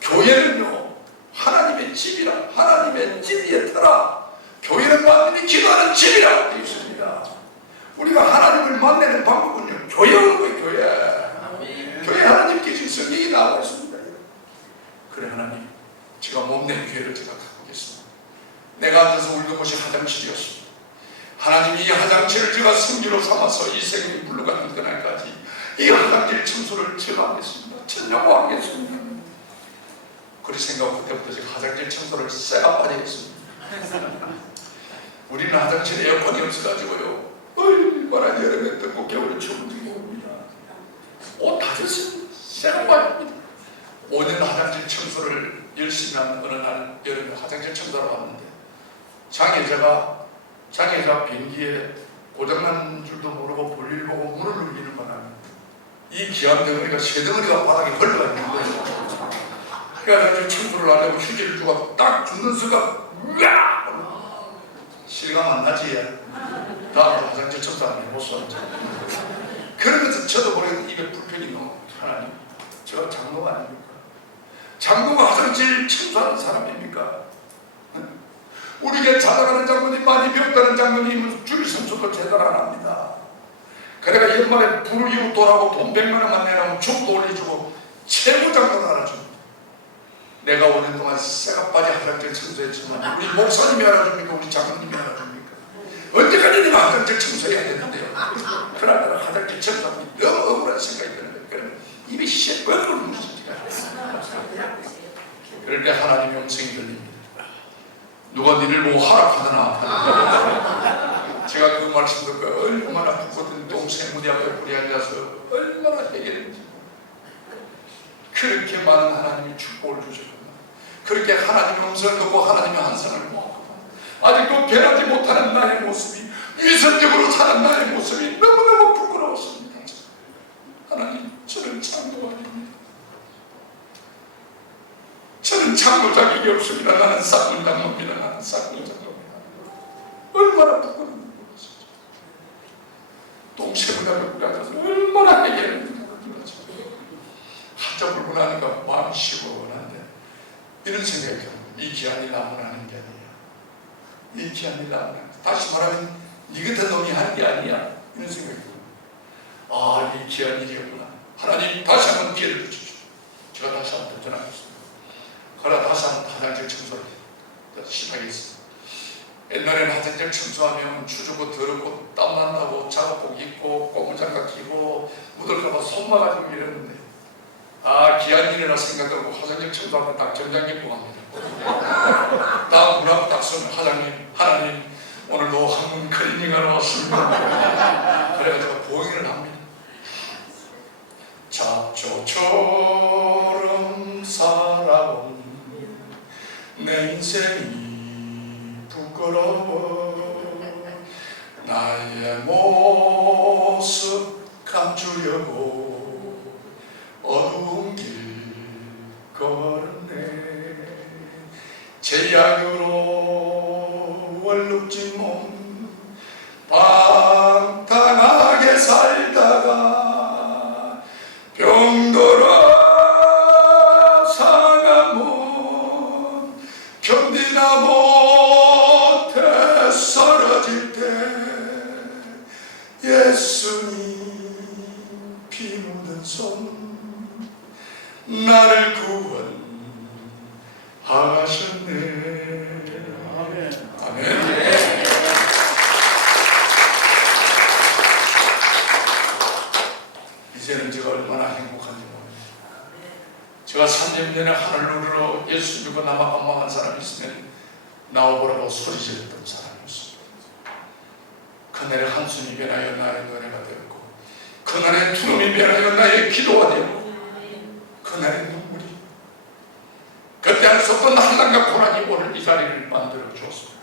교회는요, 하나님의 집이라, 하나님의 집 위에 터라. 교회는 만민이 기도하는 집이라고 되어 있습니다. 우리가 하나님을 만나는 방법은요, 교회인 거예요. 교회 하나님께 지금 성경이 나와 있습니다. 그래, 하나님, 제가 몸낸 교회를 제가 가보겠습니다. 내가 앉아서 울던 곳이 화장실이었습니다. 하나님이 이 화장실을 제가 성지로 삼아서 이 생명이 물러가는 그날까지 이 화장실 청소를 제가 하겠습니다. 천명하겠습니다. 그렇게 생각하고 그때부터 제가 화장실 청소를 쎄가 빠지겠습니다. 우리는 화장실에 에어컨이 없어가지고요, 얼마나 여름에 덥고 겨울에 추운 적이 옵니다. 옷 다 젖습니다. 쎄가 빠집니다. 5년 화장실 청소를 열심히 한 어느 날 여름에 화장실 청소하러 왔는데 장애자 비행기에 고장난 줄도 모르고 볼일 보고 문을 눌리는 바람에 이 기한 덩어리가 새 덩어리가 바닥에 흘러가 있는 거예요. 그래서 청소를 하려고 휴지를 주고 딱 죽는 순간 으악! 실감 안 나지? 다음에 화장실 청소하면 못 써. 그러면서 저도 모르게 입에 불편이 너무, 하나님, 제가 장로가 아닙니까? 장로가 화장실 청소하는 사람입니까? 우리에게 자라가는 장로님, 많이 배웠다는 장로님은 주일 성수도 제대로 안 합니다. 그래가 연말에 불이웃 돌하고 돈 100만 원만 내라면 줌도 올려주고 최고 장로를 알아줍니다. 내가 5년 동안 쇠가 빠져 화장실 청소했지만 우리 목사님이 알아줍니까? 우리 장로님이 알아줍니까? 언제까지 내가 화장실 청소해야 되는데요? 그러나 화장실 청소하면 너무 억울한 생각이 드는 거예요. 그러면 입이 시뻘겋게 묻습니다. 그럴 때 하나님의 음성이 들립니다. 누가 니를 뭐 하락하더나. 제가 그 말씀 듣고 얼마나 부끄러운 동생 무대 앞에 우리 앉아서 얼마나 해결했는지. 그렇게 많은 하나님이 축복을 주셨구나. 그렇게 하나님의 음성을 듣고 하나님의 한상을 모았구나. 아직도 변하지 못하는 나의 모습이, 위선적으로 사는 나의 모습이 너무너무 부끄러웠습니다. 하나님, 저는 장로아닙니다. 저는 장로 자격이 없습니다. 나는 쌍문 장로입니다. 나는 쌍문 장로입니다. 얼마나 부끄러운 것이죠. 동생을 하고 앉아서 얼마나 해결했는가. 한자 불문하니까 마음이 시원한데 이런 생각이 들어요. 이 귀한 일 아무나 하는 게 아니야. 이 귀한 일 아무나. 다시 말하면 니 같은 놈이 하는 게 아니야. 이런 생각이 들어요. 이 귀한 일이었구나. 하나님, 다시 한번 기회를 주십시오. 제가 다시 한번 도전하겠습니다. 그러나 다시 한번 화장실 청소를 시작하겠습니다. 옛날에는 화장실 청소하면 추주고 더럽고 땀난다고 작업복 입고 고무장갑 끼고 묻을까봐 손 막아주고 이랬는데 귀한 일이라 생각하고 화장실 청소하면 딱 정장 입고 갑니다. 다음 문하고 딱 서면 하나님 오늘도 한문 클리닝하러 왔습니다. 그래가지고 보행을 합니다. 잡초처럼 살아온 내 인생이 부끄러워. 나의 모습 감추려고 제약으로 월급진 몸 방탕하게 살다가 병들어 상한 몸 견디다 못해 쓰러질 때 예수님 피 묻은 손 나를 구원하셨네. 아멘. 이제는 제가 얼마나 행복한지 모릅니다. 제가 3년 전에 하늘 누르러 예수 믿고 남아 감망한 사람이 있으면 나오보라고 소리 지르던 사람이었습니다. 그날의 한숨이 변하여 나의 노래가 되었고 그날의 투름이 변하여 나의 기도가 되었고 그날의 눈물이 그때 할 수 없던 한량과 고난이 오늘 이 자리를 만들어 주었습니다.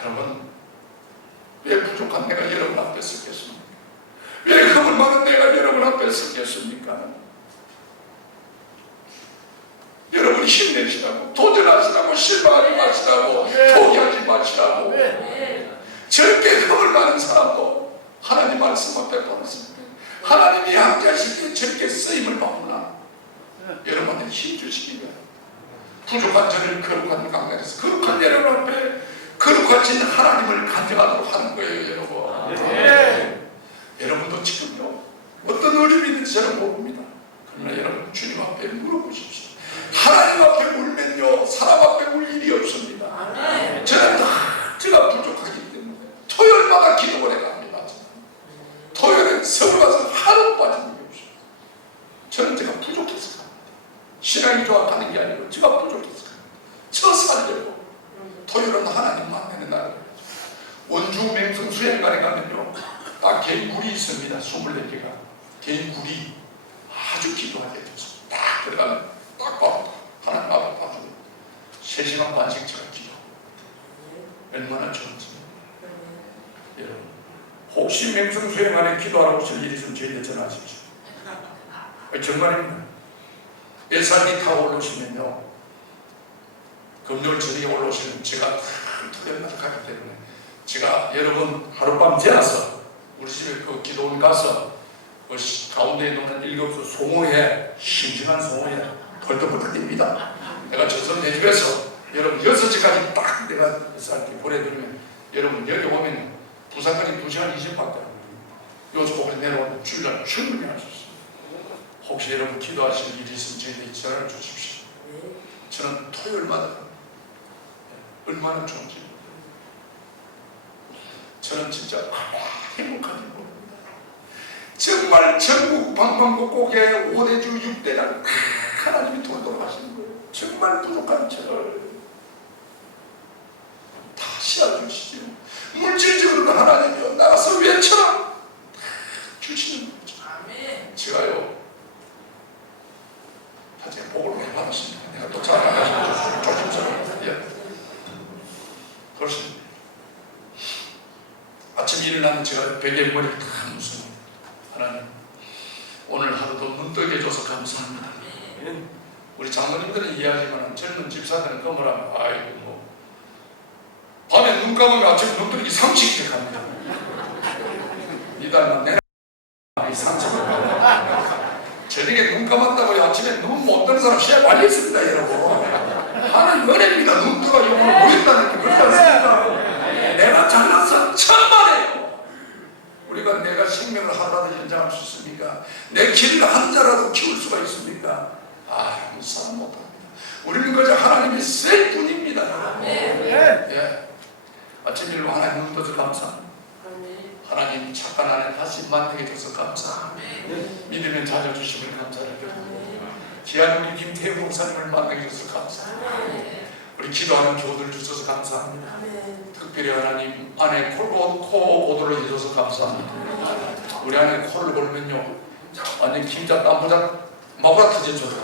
여러분, 왜 부족한 내가 여러분 앞에 서겠습니까? 왜 겁을 많은 내가 여러분 앞에 서겠습니까? 여러분 힘내시라고, 도전하시라고, 실망하지 마시라고, 포기하지 마시라고. 절대 겁을 많은 사람도 하나님 말씀 앞에 받았습니다. 하나님이 함께 하실 때 절대 쓰임을 받구나. 여러분한테 힘주시기 바랍니다. 부족한 저를 거룩한 강단에서 거룩한 여러분 앞에 거룩하신 하나님을 간증하도록 하는 거예요, 여러분. 여러분도 지금요 어떤 어려움이 있는지 저는 모릅니다. 그러나 여러분 주님 앞에 물어보십시오. 하나님 앞에 울면요 사람 앞에 울 일이 없습니다. 저는 다 제가 부족하기 때문에 토요일마다 기도를 해갑니다. 토요일에 서울 가서 하루 빠진 적이 없어요. 저는 제가 부족해서 갑니다. 신앙이 좋아 가는 게 아니고 제가 부족해서 갑니다. 저 살려고 토요일은 하나님 만나는 날이에요. 원주 맹성 수행관에 가면요 딱 개인 굴이 있습니다. 24개가 개인 굴이 아주 기도하게 해줘서 딱 들어가면 딱 봐 하나님 앞에 봐주고 3시간 반씩 제가 기도하고 얼마나 좋은지. 여러분 혹시 맹성 수행관에 기도하러 오실 일이 있으면 저희한테 전화하십시오. 정말입니다. SRT 타고 올라오시면요 금요일 저녁에 올라오시면 제가 토요일마다 가기 때문에 제가 여러분 하룻밤 재워서 우리 집에 그 기도원 가서 그 가운데에 놓는 일곱수 송호회 심심한 송호회 벌떡벌떡 뜁니다. 내가 저선 내 집에서 여러분 6시까지 딱 내가 SRT 보내드리면 여러분 여기 오면 부산까지 2시간 20분밖에 안 걸립니다. 요쪽으로 내려오면 주일날 충분히 할 수 있습니다. 혹시 여러분 기도하실 일이 있으면 저희에게 전화를 주십시오. 저는 토요일마다 얼마나 좋은지 저는 진짜 행복한지 모릅니다. 정말 전국 방방곡곡에 5대주 6대장 하나님이 돌도록 하시는 거예요. 정말 부족한 저를 다시 알려주시죠. 물질적으로도 하나님이요 나가서 외쳐라 주시는 거죠. 제가요 하여튼 복을 많이 받았습니다. 내가 또 잘 나가서 조심스러워요. 그렇습니다. 아침에 일어나면 제가 베개 머리를 다 묶습니다. 하나님 오늘 하루도 눈 뜨게 해줘서 감사합니다. 우리 장로님들은 이해하지만 젊은 집사들은 그러면 아이고 뭐 밤에 눈 감으면 아침에 눈 뜨기 상식이 갑니다. 이달만 내내 상식을 가요. 저녁에 눈 감았다고 아침에 눈 못 뜨는 사람 시야 많이 있습니다. 여러분 하나님 은혜입니다. 눈 뜨가 영혼을 모였다는 게 그렇지 않습니까? 내가 잘나서 천만에요. 우리가 내가 생명을 하루라도 연장할 수 있습니까? 내 길을 한 자라도 키울 수가 있습니까? 아무 사람 못합니다. 우리는 그저 하나님이 쓸 뿐입니다. 예. 아침 일로 하나님 눈 떠서 감사합니다. 하나님 착한 아내 다시 만나게 해줘서 감사합니다. 믿으면 찾아주시면 감사를 드립니다. 귀한 우리 김태우 목사님을 만나게 해줘서 감사합니다. 우리 기도하는 교우들 주셔서 감사합니다. 특별히 하나님 안에 코 고도를 해줘서 감사합니다. 우리 안에 코를 골면요 완전 김자 땀보자 마구라 터져줘서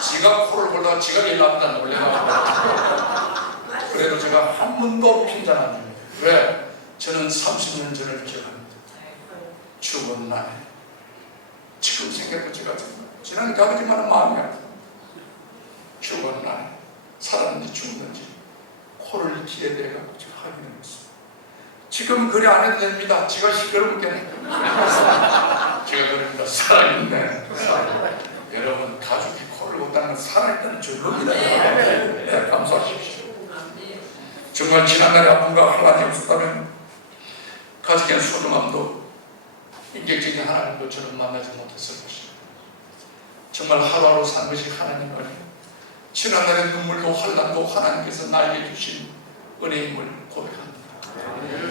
지가 코를 골다가 지가 제일 나쁘다 놀래가지고 그래도 제가 한 번도 핀잔 안 줍니다. 왜? 저는 30년 전을 기억합니다. 죽은 날에 지금 생각도 제가 정말 지난 가지만은 마음이 아프다. 죽은 날 살았는지 죽었는지 코를 귀에 대갖고 지금 확인해봤어요. 지금 그래 안 해도 됩니다. 지가 시끄럽게 제가 그럽니다. 살아있네. 여러분 가족이 코를 못하는 건 살아있다는 증거입니다. 네, 감사하십시오. 정말 지난날의 아픔과 환란이 없었다면 가족의 소중함도 인격적인 하나님도 저는 만나지 못했을 것입니다. 정말 하루하루 산 것이 하나님을 지난날의 눈물도 환란도 하나님께서 나에게 주신 은혜임을 고백합니다.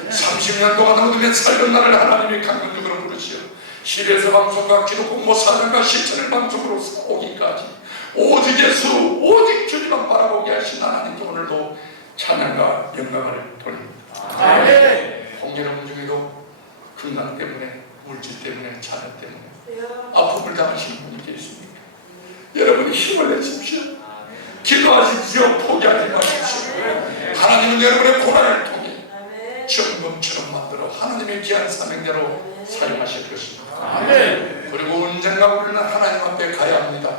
30년 동안 어둠에 살던 나를 하나님이 강력으로 부르시어 시에서 방송과 기도 공모 사명과 실천을 방송으로 오기까지 오직 예수 오직 주님만 바라보게 하신 하나님께 오늘도 찬양과 영광을 돌립니다. 홍여러분 중에도 건강 때문에 물질 때문에 자녀 때문에 아픔을 당하시는 분이 계십니까? 여러분이 힘을 내십시오. 기도하십시오. 포기하지 마십시오. 하나님은 여러분의 고난을 통해 정금처럼 만들어 하나님의 귀한 사명대로 사용하실 것입니다. 그리고 언젠가 우리는 하나님 앞에 가야 합니다.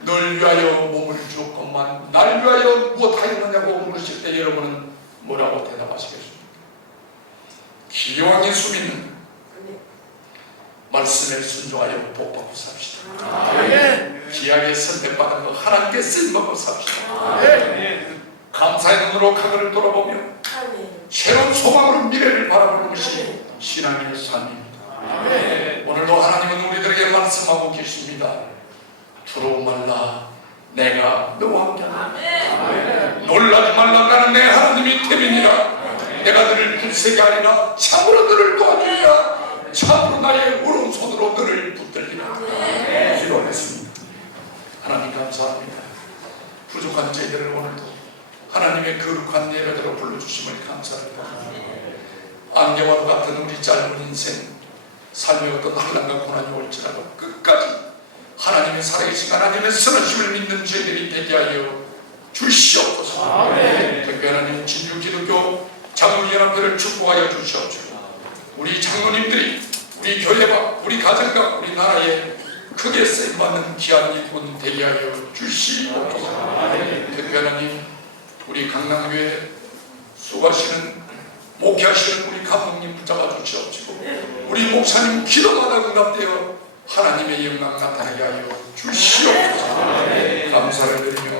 널 위하여 몸을 주었건만 날 위하여 무엇하였느냐고 물으실 때 여러분은 뭐라고 대답하시겠습니까? 기왕의 수민은 말씀에 순종하여 복받고 삽시다. 기약에 선택받은 거 하나님께 쓰임받고 삽시다. 감사의 눈으로 과거를 돌아보며 새로운 소망으로 미래를 바라보는 것이 신앙의 삶입니다. 오늘도 하나님은 우리들에게 말씀하고 계십니다. 두려워 말라 내가 너와 함께하리라. 놀라지 말라 나는 내 하나님이 템이니라. 내가 너를 굳세게 하리라. 참으로 너를 도와주리라. 참으로 나의 오른손으로 너를 붙들리라. 기도하겠습니다. 하나님 감사합니다. 부족한 저희들을 오늘도 하나님의 거룩한 예배대로 불러주심을 감사합니다. 안개와 같은 우리 짧은 인생 삶의 어떤 환난과 고난이 올지라도 끝까지 하나님의 살아계신 하나님의 선하심을 믿는 저희들이 되게 하여 주시옵소서. 특별하님 진주기독교 장로연합회를 축복하여 주시옵소서. 우리 장로님들이 우리 교회와 우리 가정과 우리 나라에 크게 쓰임받는 귀한 일꾼 되게 하여 주시옵소서. 특별하님 우리 강남교회 수고하시는 목회하시는 우리 감독님 붙잡아 주시옵시고 우리 목사님 기도마다 응답되어 하나님의 영광 나타나게 하여 주시옵소서. 감사를 드리며